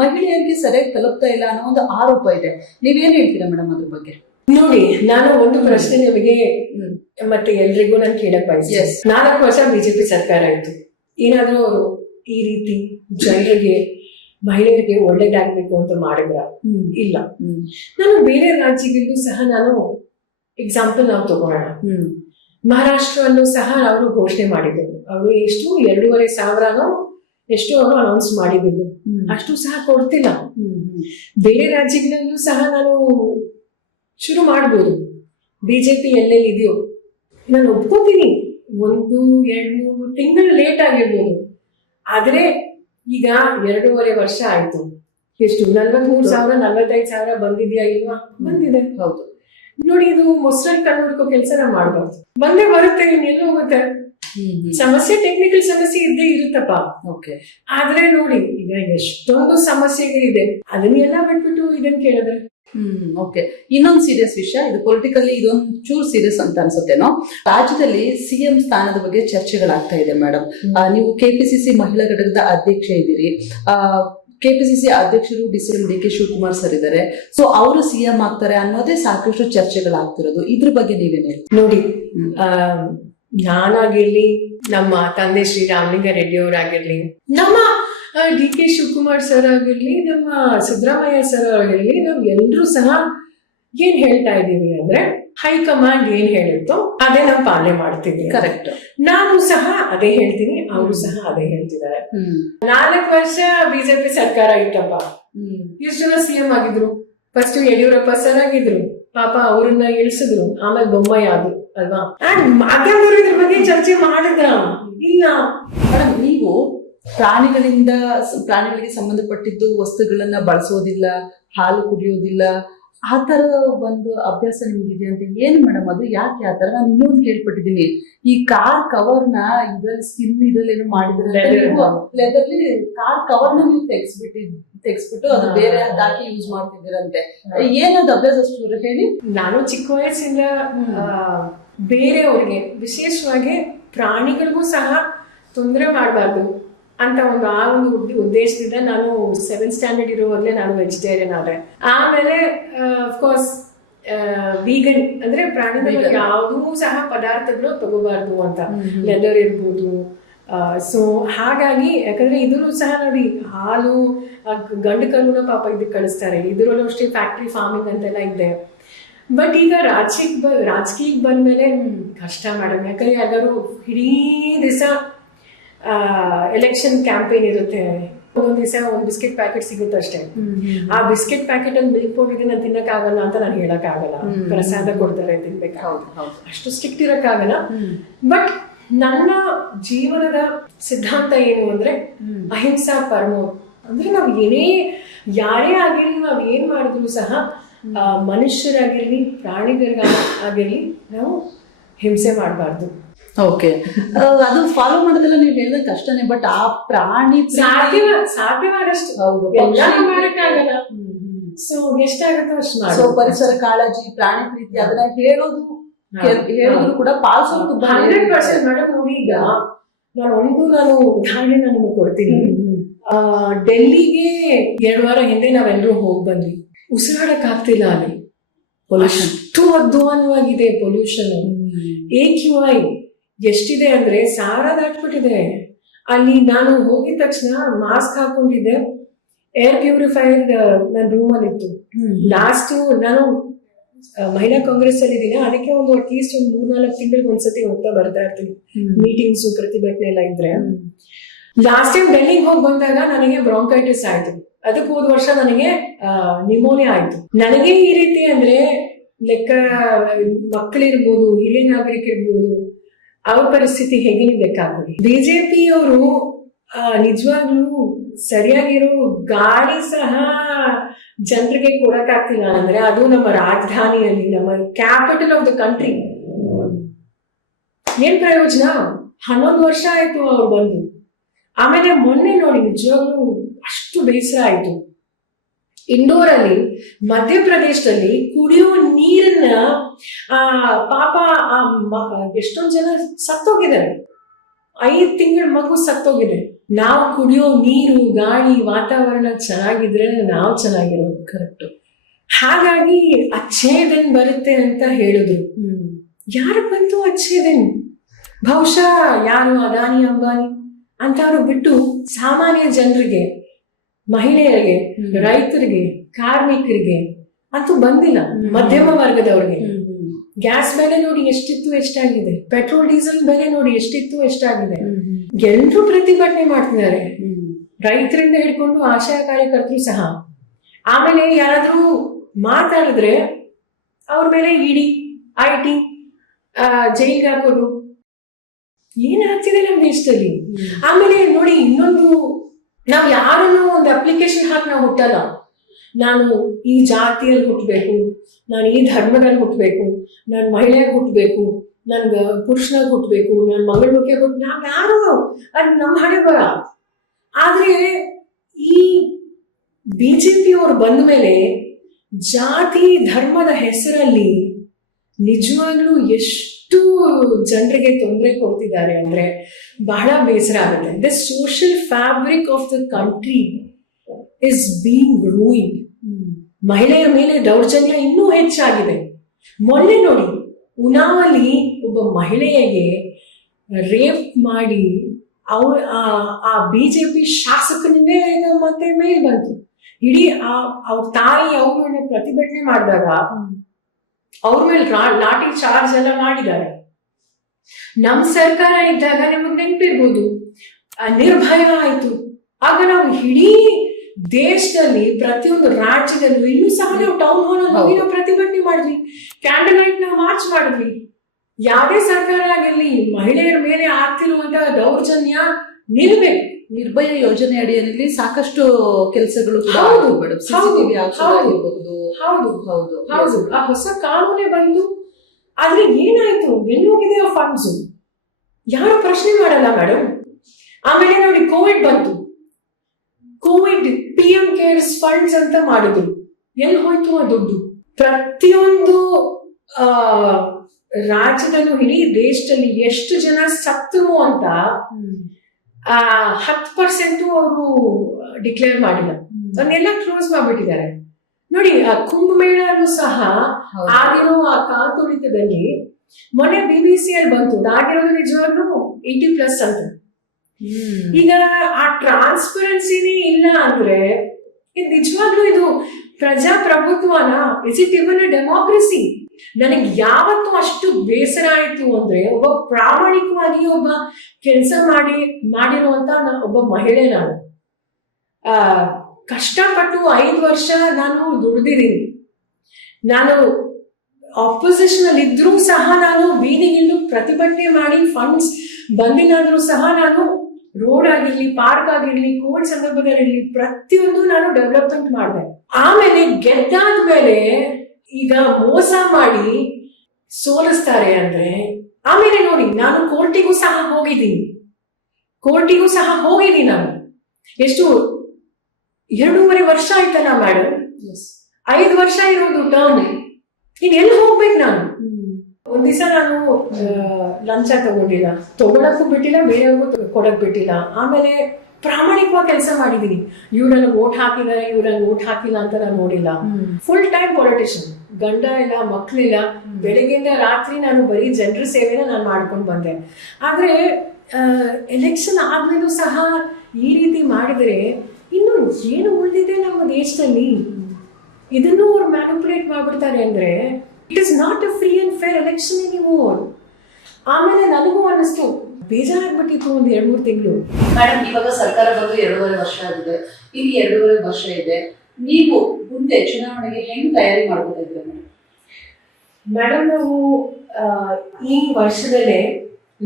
ಮಹಿಳೆಯರಿಗೆ ಸರಿಯಾಗಿ ತಲುಪ್ತಾ ಇಲ್ಲ ಅನ್ನೋ ಒಂದು ಆರೋಪ ಇದೆ. ನೀವೇನ್ ಹೇಳ್ತೀರಾ ಮೇಡಮ್ ಅದ್ರ ಬಗ್ಗೆ? ನೋಡಿ ನಾನು ಒಂದು ಪ್ರಶ್ನೆ ನಿಮಗೆ ಮತ್ತೆ ಎಲ್ರಿಗೂ ನಾನು ಕೇಳಕ್. ಬಯಸ್ತೀನಿ ನಾಲ್ಕು ವರ್ಷ ಬಿಜೆಪಿ ಸರ್ಕಾರ ಇತ್ತು. ಏನಾದ್ರೂ ಅವರು ಈ ರೀತಿ ಜನರಿಗೆ ಮಹಿಳೆಯರಿಗೆ ಒಳ್ಳೇದಾಗಬೇಕು ಅಂತ ಮಾಡಿದ್ರ? ಇಲ್ಲ. ನಾನು ಬೇರೆ ರಾಜ್ಯಗಳಿಗೂ ಸಹ ನಾನು ಎಕ್ಸಾಂಪಲ್ ನಾವು ತಗೋಣ ಮಹಾರಾಷ್ಟ್ರಲ್ಲೂ ಸಹ ಅವರು ಘೋಷಣೆ ಮಾಡಿದ್ದರು. ಅವರು ಎಷ್ಟು? ಎರಡೂವರೆ ಸಾವಿರನೋ ಎಷ್ಟು ಅವರು ಅನೌನ್ಸ್ ಮಾಡಿದ್ರು ಅಷ್ಟು ಸಹ ಕೊಡ್ತಿಲ್ಲ. ಬೇರೆ ರಾಜ್ಯಗಳಲ್ಲೂ ಸಹ ನಾನು ಶುರು ಮಾಡ್ಬೋದು. ಬಿಜೆಪಿ ಎಲ್ಲೆಲ್ಲಿ ಇದೆಯೋ? ನಾನು ಒಪ್ಕೋತೀನಿ. ಒಂದು ಎರಡು ಮೂರು ತಿಂಗಳು ಲೇಟ್ ಆಗಿರ್ಬೋದು. ಆದ್ರೆ ಈಗ ಎರಡೂವರೆ ವರ್ಷ ಆಯ್ತು. ಎಷ್ಟು? ನಲ್ವತ್ಮೂರು ಸಾವಿರ ನಲ್ವತ್ತೈದು ಸಾವಿರ ಬಂದಿದ್ಯಾ ಇಲ್ವಾ? ಬಂದಿದೆ. ಹೌದು. ನೋಡಿ ಇದು ಮೊಸರಲ್ಲಿ ಕಣ್ಣು ಹುಡ್ಕೋ ಕೆಲಸ ನಾವು ಮಾಡ್ಬಾರ್ದು. ಬಂದೇ ಬರುತ್ತೆ ಇನ್ನೆಲ್ಲ ಹೋಗುತ್ತೆ? ಸಮಸ್ಯೆ ಟೆಕ್ನಿಕಲ್ ಸಮಸ್ಯೆ ಇದ್ದೇ ಇರುತ್ತಪ್ಪ. ಓಕೆ. ಆದ್ರೆ ನೋಡಿ ಈಗ ಎಷ್ಟೊಂದು ಸಮಸ್ಯೆಗಳಿದೆ. ಅದನ್ನೆಲ್ಲ ಬಿಟ್ಬಿಟ್ಟು ಇದನ್ನ ಕೇಳಿದ್ರೆ? ಹ್ಮ್ ಓಕೆ ಇನ್ನೊಂದು ಸೀರಿಯಸ್ ವಿಷಯ ಇದು ಪೊಲಿಟಿಕಲಿ ಇದೊಂದು ಚೂರ್ ಸೀರಿಯಸ್ ಅಂತ ಅನ್ಸುತ್ತೇನೋ? ರಾಜ್ಯದಲ್ಲಿ ಸಿಎಂ ಸ್ಥಾನದ ಬಗ್ಗೆ ಚರ್ಚೆಗಳಾಗ್ತಾ ಇದೆ ಮೇಡಮ್ ನೀವು ಕೆಪಿಸಿಸಿ ಮಹಿಳಾ ಘಟಕದ ಅಧ್ಯಕ್ಷೆ ಇದ್ದೀರಿ. ಕೆಪಿಸಿಸಿ ಅಧ್ಯಕ್ಷರು D C M D K Shivakumar sir ಇದ್ದಾರೆ. ಸೊ ಅವರು ಸಿಎಂ ಆಗ್ತಾರೆ ಅನ್ನೋದೇ ಸಾಕಷ್ಟು ಚರ್ಚೆಗಳಾಗ್ತಿರೋದು. ಇದ್ರ ಬಗ್ಗೆ ನೀವೇನ್ ಹೇಳ್ತೀರಿ? ನೋಡಿ. ಆ, ನಾನಾಗಿರ್ಲಿ ನಮ್ಮ ತಂದೆ ಶ್ರೀ ರಾಮಲಿಂಗ ರೆಡ್ಡಿ ಅವರಾಗಿರ್ಲಿ ನಮ್ಮ ಡಿ ಕೆ ಶಿವಕುಮಾರ್ ಸರ್ ಆಗಿರಲಿ ನಮ್ಮ ಸಿದ್ದರಾಮಯ್ಯ ಸರ್ ಆಗಿರಲಿ ನಾವು ಎಲ್ಲರೂ ಸಹ ಏನ್ ಹೇಳ್ತಾ ಇದ್ದೀವಿ ಅಂದ್ರೆ ಹೈಕಮಾಂಡ್ ಏನ್ ಹೇಳುತ್ತೋ ಅದೇ ನಾವು ಪಾಲನೆ ಮಾಡ್ತೀವಿ ಕರೆಕ್ಟ್ ನಾನು ಸಹ ಅದೇ ಹೇಳ್ತೀನಿ ಅವರು ಸಹ ಅದೇ ಹೇಳ್ತಿದ್ದಾರೆ. ನಾಲ್ಕು ವರ್ಷ ಬಿಜೆಪಿ ಸರ್ಕಾರ ಇತ್ತಪ್ಪ. ಎಷ್ಟು ಜನ ಸಿಎಂ ಆಗಿದ್ರು. ಫಸ್ಟ್ ಯಡಿಯೂರಪ್ಪ ಸರ್ ಆಗಿದ್ರು. ಪಾಪ ಅವ್ರನ್ನ ಇಳಿಸಿದ್ರು. ಆಮೇಲೆ ಬೊಮ್ಮಯ್ಯ ಆದ್ರು ಅಲ್ವಾ? ಅಂಡ್ ಮಾಧ್ಯಮದವರು ಇದ್ರ ಬಗ್ಗೆ ಚರ್ಚೆ ಮಾಡಿದ್ರ? ಇಲ್ಲ. ನೀವು ಪ್ರಾಣಿಗಳಿಂದ ಪ್ರಾಣಿಗಳಿಗೆ ಸಂಬಂಧಪಟ್ಟಿದ್ದು ವಸ್ತುಗಳನ್ನ ಬಳಸೋದಿಲ್ಲ ಹಾಲು ಕುಡಿಯೋದಿಲ್ಲ. ಆ ತರ ಒಂದು ಅಭ್ಯಾಸ ನಿಮ್ಗಿದೆ ಅಂತ ಏನು ಮೇಡಮ್? ಅದು ಯಾಕೆ ಆ ತರ ನಾನು ಇನ್ನೊಂದು ಕೇಳ್ಪಟ್ಟಿದ್ದೀನಿ. ಈ ಕಾರ್ ಕವರ್ನ ಇದ್ರಲ್ಲಿ ಸ್ಕಿನ್ ಇದ್ರಲ್ಲಿ ಏನೋ ಮಾಡಿದ್ರೆ. ಲೆದರ್ಲಿ ಕಾರ್ ಕವರ್ನ ನೀವು ತೆಗೆಸ್ಬಿಟ್ಟಿದ್ ತೆಗೆಸ್ಬಿಟ್ಟು ಅದು ಬೇರೆ ಅದಾಕಿ ಯೂಸ್ ಮಾಡ್ತಿದ್ದೀರಂತೆ. ಏನದು ಅಭ್ಯಾಸ ಅಷ್ಟು ಹೇಳಿ. ನಾನು ಚಿಕ್ಕ ವಯಸ್ಸಿಂದ ಬೇರೆಯವ್ರಿಗೆ ವಿಶೇಷವಾಗಿ ಪ್ರಾಣಿಗಳಿಗೂ ಸಹ ತೊಂದರೆ ಮಾಡಬಾರ್ದು. ಅಂತ ಒಂದು ಆ ಒಂದು ಉದ್ದ- ಉದ್ದೇಶದಿಂದ ನಾನು ಸೆವೆಂತ್ ಸ್ಟ್ಯಾಂಡರ್ಡ್ ಇರುವಾಗಲೇ ನಾನು ವೆಜಿಟೇರಿಯನ್ ಆದ್ರೆ ಆಮೇಲೆ ಅಫ್ಕೋರ್ಸ್ ವೀಗನ್ ಅಂದ್ರೆ ಪ್ರಾಣಿಗಳು. ಯಾವುದೂ ಸಹ ಪದಾರ್ಥಗಳು ತಗೋಬಾರ್ದು ಅಂತ. ಲೆದರ್ ಇರ್ಬೋದು ಸೊ ಹಾಗಾಗಿ ಯಾಕಂದ್ರೆ ಇದನ್ನು ಸಹ ನೋಡಿ ಹಾಲು ಗಂಡು ಕರುನ ಪಾಪ ಇದಕ್ಕೆ ಕಳಿಸ್ತಾರೆ. ಇದರಲ್ಲೂ ಅಷ್ಟೇ ಫ್ಯಾಕ್ಟ್ರಿ ಫಾರ್ಮಿಂಗ್ ಅಂತೆಲ್ಲ ಇದೆ. ಬಟ್ ಈಗ ರಾಜಕೀಯ ರಾಜಕೀಯ ರಾಜಕೀಯಕ್ಕೆ ಬಂದ್ಮೇಲೆ ಕಷ್ಟ ಮೇಡಮ್ ಯಾಕಂದ್ರೆ ಎಲ್ಲರೂ ಇಡೀ ದಿವಸ ಎಲೆಕ್ಷನ್ ಕ್ಯಾಂಪೇನ್ ಇರುತ್ತೆ. ಒಂದೊಂದು ದಿವಸ ಒಂದು ಬಿಸ್ಕೆಟ್ ಪ್ಯಾಕೆಟ್ ಸಿಗುತ್ತೆ ಅಷ್ಟೇ. ಆ ಬಿಸ್ಕೆಟ್ ಪ್ಯಾಕೆಟ್ ಅಲ್ಲಿ ಮಿಲ್ಕ್ ಪೌಡರ್ ನಾನು ತಿನ್ನಕ್ಕಾಗಲ್ಲ ಅಂತ ನಾನು ಹೇಳಕ್ ಆಗಲ್ಲ ಪ್ರಸಾದ ಕೊಡ್ತಾರೆ ತಿನ್ಬೇಕು. ಅಷ್ಟು ಸ್ಟ್ರಿಕ್ಟ್ ಇರಕ್ಕಾಗಲ್ಲ. ಬಟ್ ನನ್ನ ಜೀವನದ ಸಿದ್ಧಾಂತ ಏನು ಅಂದ್ರೆ ಅಹಿಂಸಾ ಪರಮೋ. ಅಂದ್ರೆ ನಾವು ಏನೇ ಯಾರೇ ಆಗಿರ್ಲಿ ನಾವ್ ಏನ್ ಮಾಡಿದ್ರು ಸಹ ಮನುಷ್ಯರಾಗಿರ್ಲಿ ಪ್ರಾಣಿಗಳಿಗಾಗಿರ್ಲಿ ನಾವು ಹಿಂಸೆ ಮಾಡಬಾರ್ದು. ಓಕೆ ಅದು ಫಾಲೋ ಮಾಡೋದೆಲ್ಲ ನೀವು ಹೇಳಿದ ಕಷ್ಟನೇ ಬಟ್ ಆ ಪ್ರಾಣಿ ಸಾಧ್ಯ ಸಾಧ್ಯವಾದಷ್ಟು. ಹೌದು ಮಾಡಕ್ಕಾಗಲ್ಲ. ಸೊ ಎಷ್ಟಾಗುತ್ತೋ ಅಷ್ಟು ಸೊ ಪರಿಸರ ಕಾಳಜಿ ಪ್ರಾಣಿ ಪ್ರೀತಿ ಅದನ್ನ ಹೇಳೋದು ಹೇಳೋದು ಹೇಳಿದ್ರು ಕೂಡ ಪಾಲಿಸೋದು ತುಂಬಾ ಹಂಡ್ರೆಡ್ ಪರ್ಸೆಂಟ್ ಮೇಡಮ್ ನೋಡಿ ಈಗ ನಾನು ಒಂದು ನಾನು ಉದಾಹರಣೆ ನಾನು ನಿಮಗೆ ಕೊಡ್ತೀನಿ. ಆ, ಡೆಲ್ಲಿಗೆ ಎರಡು ವಾರ ಹಿಂದೆ ನಾವೆಲ್ಲರೂ ಹೋಗಿ ಬಂದ್ವಿ. ಉಸಿರಾಡಕ್ ಆಗ್ತಿಲ್ಲ ಅಲ್ಲಿ. ಪೊಲ್ಯೂಷನ್ ಅಷ್ಟು ಅಧ್ವಾನವಾಗಿದೆ ಪೊಲ್ಯೂಷನ್. AQ Q I? ಎಷ್ಟಿದೆ ಅಂದ್ರೆ ಸಾರ ದಾಟ್ಬಿಟ್ಟಿದೆ. ಅಲ್ಲಿ ನಾನು ಹೋಗಿದ ತಕ್ಷಣ ಮಾಸ್ಕ್ ಹಾಕೊಂಡಿದ್ದೆ. ಏರ್ ಪ್ಯೂರಿಫೈಯರ್ ನನ್ನ ರೂಮಲ್ಲಿ ಇತ್ತು ಲಾಸ್ಟ್ ನಾನು ಮಹಿಳಾ ಕಾಂಗ್ರೆಸ್ ಅಲ್ಲಿ ಇದ್ದೀನಿ ಅದಕ್ಕೆ ಒಂದು ಅಟ್ಲೀಸ್ಟ್ ಒಂದು ಮೂರ್ನಾಲ್ಕು ತಿಂಗಳಿಗೆ ಒಂದ್ಸತಿ ಹೋಗ್ತಾ ಬರ್ತಾ ಇರ್ತೀನಿ. ಮೀಟಿಂಗ್ಸ್ ಪ್ರತಿಭಟನೆ ಎಲ್ಲ ಇದ್ರೆ. ಲಾಸ್ಟ್ ಟೈಮ್ ಡೆಲ್ಲಿಗೆ ಹೋಗಿ ಬಂದಾಗ ನನಗೆ ಬ್ರಾಂಕೈಟಿಸ್ ಆಯ್ತು. ಅದಕ್ಕೆ ಹೋದ ವರ್ಷ ನನಗೆ ನಿಮೋನಿಯಾ ಆಯ್ತು. ನನಗೆ ಈ ರೀತಿ ಅಂದ್ರೆ ಲೆಕ್ಕ ಮಕ್ಕಳಿರ್ಬೋದು ಹಿರಿಯ ನಾಗರಿಕ ಇರ್ಬೋದು ಅವ್ರ ಪರಿಸ್ಥಿತಿ ಬಿಜೆಪಿ ಅವರು ನಿಜವಾಗ್ಲೂ ಸರಿಯಾಗಿರೋ ಗಾಳಿ ಸಹ ಜನರಿಗೆ ಕೊಡಕ್ಕಾಗ್ತಿಲ್ಲ ಅಂದ್ರೆ ಅದು ನಮ್ಮ ರಾಜಧಾನಿಯಲ್ಲಿ, ನಮ್ಮ ಕ್ಯಾಪಿಟಲ್ ಆಫ್ ದ ಕಂಟ್ರಿ ಏನ್ ಪ್ರಯೋಜನ? ಹನ್ನೊಂದು ವರ್ಷ ಆಯ್ತು ಅವ್ರು ಬಂದು. ಆಮೇಲೆ ಮೊನ್ನೆ ನೋಡಿ ನಿಜವಾಗ್ಲೂ ಅಷ್ಟು ಬೇಸರ ಆಯ್ತು. ಇಂಡೋರ್ ಅಲ್ಲಿ ಮಧ್ಯಪ್ರದೇಶದಲ್ಲಿ ಕುಡಿಯೋ ನೀರನ್ನ ಆ ಪಾಪ ಆ ಎಷ್ಟೊಂದ್ ಜನ ಸತ್ತೋಗಿದ್ದಾರೆ. ಐದು ತಿಂಗಳ ಮಗು ಸತ್ತೋಗಿದೆ. ನಾವು ಕುಡಿಯೋ ನೀರು ಗಾಳಿ ವಾತಾವರಣ ಚೆನ್ನಾಗಿದ್ರೆ ನಾವು ಚೆನ್ನಾಗಿರೋದು ಕರೆಕ್ಟ್ ಹಾಗಾಗಿ ಅಚ್ಛೇದನ್ ಬರುತ್ತೆ ಅಂತ ಹೇಳಿದ್ರು. ಯಾರು ಬಂತು ಅಚ್ಛೇದನ್? ಬಹುಶಃ ಯಾರು ಅದಾನಿ ಅಂಬಾನಿ? ಅಂತವ್ರು ಬಿಟ್ಟು ಸಾಮಾನ್ಯ ಜನರಿಗೆ ಮಹಿಳೆಯರಿಗೆ ರೈತರಿಗೆ ಕಾರ್ಮಿಕರಿಗೆ ಅಂತೂ ಬಂದಿಲ್ಲ. ಮಧ್ಯಮ ವರ್ಗದವ್ರಿಗೆ. ಗ್ಯಾಸ್ ಬೆಲೆ ನೋಡಿ ಎಷ್ಟಿತ್ತು ಎಷ್ಟಾಗಿದೆ. ಪೆಟ್ರೋಲ್ ಡೀಸೆಲ್ ಬೆಲೆ ನೋಡಿ ಎಷ್ಟಿತ್ತು ಎಷ್ಟಾಗಿದೆ. ಎಲ್ರೂ ಪ್ರತಿಭಟನೆ ಮಾಡ್ತಿದ್ದಾರೆ. ರೈತರಿಂದ ಹಿಡ್ಕೊಂಡು ಆಶಾ ಕಾರ್ಯಕರ್ತರು ಸಹ. ಆಮೇಲೆ ಯಾರಾದ್ರೂ ಮಾತಾಡಿದ್ರೆ ಅವ್ರ ಮೇಲೆ ಇಡಿ ಐ ಟಿ ಜೈಲ್ಗೆ ಹಾಕೋದು. ಏನಾಗ್ತಿದೆ ನಮ್ಮ ದೇಶದಲ್ಲಿ? ಆಮೇಲೆ ನೋಡಿ ಇನ್ನೊಂದು ನಾವು ಯಾರನ್ನು ಒಂದು ಅಪ್ಲಿಕೇಶನ್ ಹಾಕಿ ನಾವು ಹುಟ್ಟಲ್ಲ. ನಾನು ಈ ಜಾತಿಯಲ್ಲಿ ಹುಟ್ಟಬೇಕು ನಾನು ಈ ಧರ್ಮದಲ್ಲಿ ಹುಟ್ಟಬೇಕು ನಾನು ಮಹಿಳೆಯಾಗಿ ಹುಟ್ಟಬೇಕು ನನ್ಗೆ ಪುರುಷನಾಗಿ ಹುಟ್ಟಬೇಕು ನನ್ನ ಮಗಳ ಮುಖ್ಯ ಹುಟ್ಟು ನಾವು ಯಾರು? ಅದು ನಮ್ಮ ಹಣೆ ಬರ. ಆದರೆ ಈ ಬಿಜೆಪಿ ಪಿಯವರು ಬಂದ ಮೇಲೆ ಜಾತಿ, ಧರ್ಮದ ಹೆಸರಲ್ಲಿ ನಿಜವಾಗ್ಲೂ ಎಷ್ಟು ಜನರಿಗೆ ತೊಂದರೆ ಕೊಡ್ತಿದ್ದಾರೆ ಅಂದ್ರೆ ಬಹಳ ಬೇಸರ ಆಗುತ್ತೆ. The social fabric of the country is being ruining ಮಹಿಳೆಯ ಮೇಲೆ ದೌರ್ಜನ್ಯ ಇನ್ನೂ ಹೆಚ್ಚಾಗಿದೆ. ಮೊನ್ನೆ ನೋಡಿ ಉನಾವಲ್ಲಿ ಒಬ್ಬ ಮಹಿಳೆಯಗೆ ರೇಪ್ ಮಾಡಿ ಅವ್ರ, ಆ ಬಿಜೆಪಿ ಶಾಸಕನಿಂದೇ ಇದು ಮತ್ತೆ ಮೇಲ್ ಬಂತು. ಇಡೀ ಆ, ಅವ್ರ ತಾಯಿ ಅವರು ಪ್ರತಿಭಟನೆ ಮಾಡಿದಾಗ ಅವ್ರ ಮೇಲೆ ನಾಟಿ ಲಾಠಿ ಚಾರ್ಜ್ ಎಲ್ಲ ಮಾಡಿದ್ದಾರೆ. ನಮ್ ಸರ್ಕಾರ ಇದ್ದಾಗ ನಿಮಗ್ ನೆನಪಿರ್ಬೋದು. ನಿರ್ಭಯ ಆಯ್ತು. ಆಗ ನಾವು ಇಡೀ ದೇಶದಲ್ಲಿ ಪ್ರತಿಯೊಂದು ರಾಜ್ಯದಲ್ಲೂ ಇನ್ನೂ ಸಹ ನಾವು ಟೌನ್ ಹಾಲ್ ಹೋಗಿ ನಾವು ಪ್ರತಿಭಟನೆ ಮಾಡಿದ್ವಿ. ಕ್ಯಾಂಡಲ್ ಲೈಟ್ ನಾವು ಮಾರ್ಚ್ ಮಾಡಿದ್ವಿ. ಯಾವುದೇ ಸರ್ಕಾರ ಆಗಿರಲಿ ಮಹಿಳೆಯರ ಮೇಲೆ ಆಗ್ತಿರುವಂತಹ ದೌರ್ಜನ್ಯ ನಿಲ್ಬೇಕು. ನಿರ್ಭಯ ಯೋಜನೆ ಅಡಿಯಲ್ಲಿ ಸಾಕಷ್ಟು ಕೆಲಸಗಳು ಹೌದು. ಮೇಡಮ್ ಹೌದು, ಹೌದು. ಹೌದು. ಆ ಹೊಸ ಕಾನೂನೇ ಬಂತು ಆದ್ರೆ ಏನಾಯ್ತು? ಎಲ್ಲೋಗಿದೆ ಆ ಫಂಡ್ಸ್ ಯಾರು ಪ್ರಶ್ನೆ ಮಾಡಲ್ಲ ಮೇಡಮ್ ಆಮೇಲೆ ನೋಡಿ ಕೋವಿಡ್ ಬಂತು. Covid P M cares funds ಅಂತ ಮಾಡಿದ್ರು ಎಲ್ಲಿ ಹೋಯ್ತು ಆ ದುಡ್ಡು? ಪ್ರತಿಯೊಂದು ಆ ರಾಜ್ಯದಲ್ಲೂ ಇಡೀ ದೇಶದಲ್ಲಿ ಎಷ್ಟು ಜನ ಸತ್ತರು ಅಂತ ಆ ಹತ್ತು ಪರ್ಸೆಂಟು ಅವರು ಡಿಕ್ಲೇರ್ ಮಾಡಿಲ್ಲ. ಅದನ್ನೆಲ್ಲ ಕ್ಲೋಸ್ ಮಾಡ್ಬಿಟ್ಟಿದ್ದಾರೆ. ನೋಡಿ ಆ ಕುಂಭಮೇಳನು ಸಹ ಆಗಿರೋ ಆ ಕಾತುರಿತದಲ್ಲಿ ಮೊನ್ನೆ ಬಿ ಬಿ ಸಿ ಅಲ್ಲಿ ಬಂತು. ದಾಟಿರೋದು ನಿಜವಾಗ್ಲೂ ಏಯ್ಟಿ ಪ್ಲಸ್ ಅಂತ. ಈಗ ಆ ಟ್ರಾನ್ಸ್ಪರೆನ್ಸಿನೇ ಇಲ್ಲ ಅಂದ್ರೆ ಇದು ನಿಜವಾಗ್ಲೂ ಇದು ಪ್ರಜಾಪ್ರಭುತ್ವನ ಇಸ್ ಇಟ್ ಇವನ್ ಡೆಮಾಕ್ರಸಿ ನನಗೆ ಯಾವತ್ತು ಅಷ್ಟು ಬೇಸರ ಆಯ್ತು ಅಂದ್ರೆ ಒಬ್ಬ ಪ್ರಾಮಾಣಿಕವಾಗಿ ಒಬ್ಬ ಕೆಲಸ ಮಾಡಿ ಮಾಡಿರುವಂತ ಒಬ್ಬ ಮಹಿಳೆ ನಾನು. ಆ ಕಷ್ಟಪಟ್ಟು ಐದು ವರ್ಷ ನಾನು ದುಡ್ದಿದ್ದೀನಿ. ನಾನು ಆಪೋಸಿಷನ್ ಅಲ್ಲಿ ಇದ್ರೂ ಸಹ ನಾನು ಬೀದಿಗಿಂದು ಪ್ರತಿಭಟನೆ ಮಾಡಿ ಫಂಡ್ಸ್ ಬಂದಿಲ್ಲಾದ್ರೂ ಸಹ ನಾನು ರೋಡ್ ಆಗಿರ್ಲಿ ಪಾರ್ಕ್ ಆಗಿರ್ಲಿ ಕೋವಿಡ್ ಸಂದರ್ಭದಲ್ಲಿ ಪ್ರತಿಯೊಂದು ನಾನು ಡೆವಲಪ್ಮೆಂಟ್ ಮಾಡಿದೆ. ಆಮೇಲೆ ಗೆದ್ದಾದ ಮೇಲೆ ಈಗ ಮೋಸ ಮಾಡಿ ಸೋಲಿಸ್ತಾರೆ ಅಂದ್ರೆ, ಆಮೇಲೆ ನೋಡಿ, ನಾನು ಕೋರ್ಟಿಗೂ ಸಹ ಹೋಗಿದ್ದೀನಿ. ಕೋರ್ಟಿಗೂ ಸಹ ಹೋಗಿದ್ದೀನಿ ನಾನು. ಎಷ್ಟು ಎರಡೂವರೆ ವರ್ಷ ಆಯ್ತಲ್ಲ ಮೇಡಮ್ ಐದು ವರ್ಷ ಇರೋದು ಟರ್ಮ್ ಇನ್ ಎಲ್ಲಿ ಹೋಗ್ಬೇಕು ನಾನು? ಒಂದ್ ದಿವಸ ನಾನು ಲಂಚ ತಗೊಂಡಿಲ್ಲ. ತಗೊಳಕ್ಕೂ ಬಿಟ್ಟಿಲ್ಲ ಬೇರೆಯವ್ರಿಗೂ ಕೊಡಕ್ ಬಿಟ್ಟಿಲ್ಲ. ಆಮೇಲೆ ಪ್ರಾಮಾಣಿಕವಾಗಿ ಕೆಲಸ ಮಾಡಿದೀನಿ. ಇವ್ರನ್ನ ವೋಟ್ ಹಾಕಿದಾರೆ ಇವ್ರನ್ನ ವೋಟ್ ಹಾಕಿಲ್ಲ ಅಂತ ನಾನು ನೋಡಿಲ್ಲ. ಫುಲ್ ಟೈಮ್ ಪೊಲಿಟಿಷಿಯನ್ ಗಂಡ ಇಲ್ಲ ಮಕ್ಳಿಲ್ಲ. ಬೆಳಗ್ಗೆಯಿಂದ ರಾತ್ರಿ ನಾನು ಬರೀ ಜನರ ಸೇವೆನ ನಾನು ಮಾಡ್ಕೊಂಡು ಬಂದೆ. ಆದ್ರೆ ಎಲೆಕ್ಷನ್ ಆದ್ಮೇಲೂ ಸಹ ಈ ರೀತಿ ಮಾಡಿದರೆ ಏನು ಉಳಿದಿದೆ ನಮ್ಮ ದೇಶದಲ್ಲಿ? ಇದನ್ನು ಅವ್ರು ಮ್ಯಾನಿಪುಲೇಟ್ ಮಾಡ್ಬಿಡ್ತಾರೆ ಅಂದ್ರೆ it is not a free and fair election anymore ಆಮೇಲೆ ನನಗೂ ಅನ್ನಿಸ್ತು ಬೇಜಾರಾಗ್ಬಿಟ್ಟಿತ್ತು ಒಂದು ಎರಡ್ ಮೂರು ತಿಂಗಳು. ಮೇಡಮ್ ಇವಾಗ ಸರ್ಕಾರ ಬಂದು ಎರಡೂವರೆ ವರ್ಷ ಆಗಿದೆ. ಇಲ್ಲಿ ಎರಡೂವರೆ ವರ್ಷ ಇದೆ. ನೀವು ಮುಂದೆ ಚುನಾವಣೆಗೆ ಹೆಂಗ್ ತಯಾರಿ ಮೇಡಮ್ ಮೇಡಮ್ ನಾವು ಈ ವರ್ಷದಲ್ಲೇ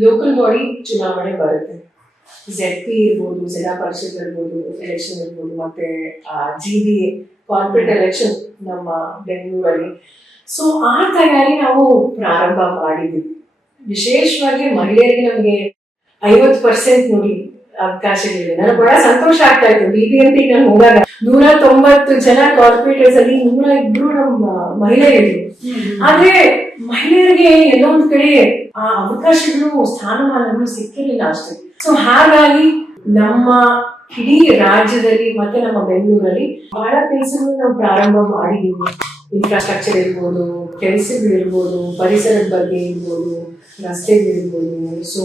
ಲೋಕಲ್ ಬಾಡಿ ಚುನಾವಣೆ ಬರುತ್ತೆ. ಜೆಡ್ ಪಿ ಇರ್ಬೋದು ಜಿಲ್ಲಾ ಪರಿಷತ್ ಇರ್ಬೋದು ಎಲೆಕ್ಷನ್ ಇರ್ಬೋದು ಮತ್ತೆ ಜಿ ಬಿ ಕಾರ್ಪೊರೇಟ್ ಎಲೆಕ್ಷನ್ ನಮ್ಮ ಬೆಂಗಳೂರಲ್ಲಿ. ಸೊ ಆ ತಯಾರಿ ನಾವು ಪ್ರಾರಂಭ ಮಾಡಿದ್ವಿ. ವಿಶೇಷವಾಗಿ ಮಹಿಳೆಯರಿಗೆ ನಮಗೆ ಐವತ್ತು ಪರ್ಸೆಂಟ್ ನೋಡಿ ಅವಕಾಶಗಳಿದೆ ನನಗೆ ಬಹಳ ಸಂತೋಷ ಆಗ್ತಾ ಇತ್ತು. ಬಿ ಬಿ ಎಂ ಪಿ ನಾನು ಹೋದಾಗ ನೂರ ತೊಂಬತ್ತು ಜನ ಕಾರ್ಪೊರೇಟರ್ಸ್ ಅಲ್ಲಿ ನೂರ ಇಬ್ರು ನಮ್ಮ ಮಹಿಳೆಯರು ಆದ್ರೆ ಮಹಿಳೆಯರಿಗೆ ಎಲ್ಲೊಂದು ಕಡೆ ಆ ಅವಕಾಶಗಳು ಸ್ಥಾನಮಾನಗಳು ಸಿಕ್ಕಿರಲಿಲ್ಲ ಅಷ್ಟೇ. ಸೊ ಹಾಗಾಗಿ ನಮ್ಮ ಇಡೀ ರಾಜ್ಯದಲ್ಲಿ ಮತ್ತೆ ನಮ್ಮ ಬೆಂಗಳೂರಲ್ಲಿ ಬಹಳ ಕೆಲಸಗಳು ನಾವು ಪ್ರಾರಂಭ ಮಾಡಿದೀವಿ. ಇನ್ಫ್ರಾಸ್ಟ್ರಕ್ಚರ್ ಇರ್ಬೋದು ಕೆಲಸಗಳಿರ್ಬೋದು ಪರಿಸರದ ಬಗ್ಗೆ ಇರ್ಬೋದು ರಸ್ತೆಗಳಿರ್ಬೋದು so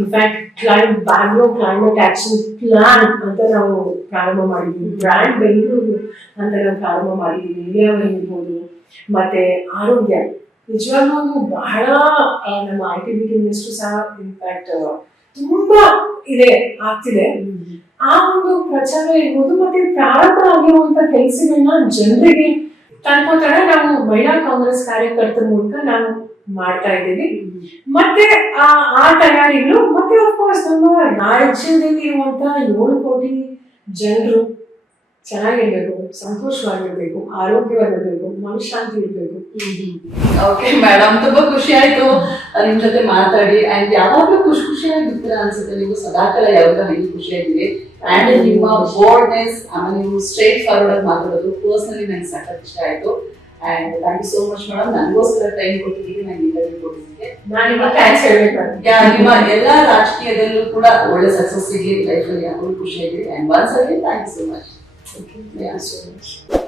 in fact claim Bangalore climate action plan ಅಂತ ನಾವು ಪ್ರಾರಂಭ ಮಾಡಿದ್ದೀವಿ ಬ್ರ್ಯಾಂಡ್ ಬೆಂಗಳೂರು ಅಂತ ನಾವು ಪ್ರಾರಂಭ ಮಾಡಿದ್ದೀವಿ ನೀರಾವರಿ ಇರ್ಬೋದು. ಮತ್ತೆ ಆರೋಗ್ಯ. ನಿಜವಾಗ್ಲೂ ಬಹಳ ನಮ್ಮ I T B T minister ಸಹ ಇನ್ಫ್ಯಾಕ್ಟ್ ತುಂಬಾ ಇದೆ, ಆಗ್ತಿದೆ. ಆ ಒಂದು ಪ್ರಚಾರ ಇರ್ಬೋದು, ಮತ್ತೆ ಪ್ರಾರಂಭ ಆಗಿರುವಂತ ಕೆಲಸಗಳನ್ನ ಜನರಿಗೆ ತಲುಪೋತರ ನಾವು ಮಹಿಳಾ ಕಾಂಗ್ರೆಸ್ ಕಾರ್ಯಕರ್ತರ ಮೂಲಕ ನಾವು ಮಾಡ್ತಾ ಇದ್ದೀವಿ. ಮತ್ತೆ ಆ ತಯಾರಿಗಳು, ಮತ್ತೆ ಅಫ್ಕೋರ್ಸ್ ನಮ್ಮ ರಾಜ್ಯದಲ್ಲಿ ಇರುವಂತಹ ಏಳು ಕೋಟಿ ಜನರು ಚೆನ್ನಾಗಿರ್ಬೇಕು ಸಂತೋಷವಾಗಿರ್ಬೇಕು ಆರೋಗ್ಯವಾಗಿರ್ಬೇಕು ಮನಶಾಂತಿ ಇರಬೇಕು ಓಕೆ ಮೇಡಮ್ ತುಂಬಾ ಖುಷಿ ಆಯ್ತು ನಿಮ್ ಜೊತೆ ಮಾತಾಡಿ. ಅಂಡ್ ಯಾವಾಗ್ಲೂ ಖುಷಿ ಖುಷಿಯಾಗಿರ್ತೀರಾ ಅನ್ಸುತ್ತೆ ನೀವು ಸದಾಕಾಲ ಯಾವಾಗ ಹಂಗೆ ಖುಷಿಯಾಗಿರಿ ಅಂಡ್ ನಿಮ್ಮ ಬೋಲ್ಡ್ನೆಸ್ ಆಮೇಲೆ ನೀವು ಸ್ಟ್ರೇಟ್ ಫಾರ್ವರ್ಡ್ ಆಗಿ ಮಾತಾಡೋದು ಪರ್ಸನಲಿ ನಂಗೆ ಸಾಕಷ್ಟು ಇಷ್ಟ ಆಯ್ತು. And thank you so much madam ನನಗೋಸ್ಕರ ಟೈಮ್ ಕೊಟ್ಟಿದ್ದೀವಿ ನಾನು ಇಂಟರ್ವ್ಯೂ ಕೊಟ್ಟಿದ್ದೀನಿ ನಾನು ಇವಾಗ ಥ್ಯಾಂಕ್ಸ್ ಹೇಳ್ಬೇಕು. ನಿಮ್ಮ ಎಲ್ಲಾ ರಾಜಕೀಯದಲ್ಲೂ ಕೂಡ ಒಳ್ಳೆ ಸಕ್ಸಸ್ ಸಿಗಲಿ ಲೈಫಲ್ಲಿ ಯಾವಾಗಲೂ ಖುಷಿಯಾಗಿರಿ and once again thank you so much o que.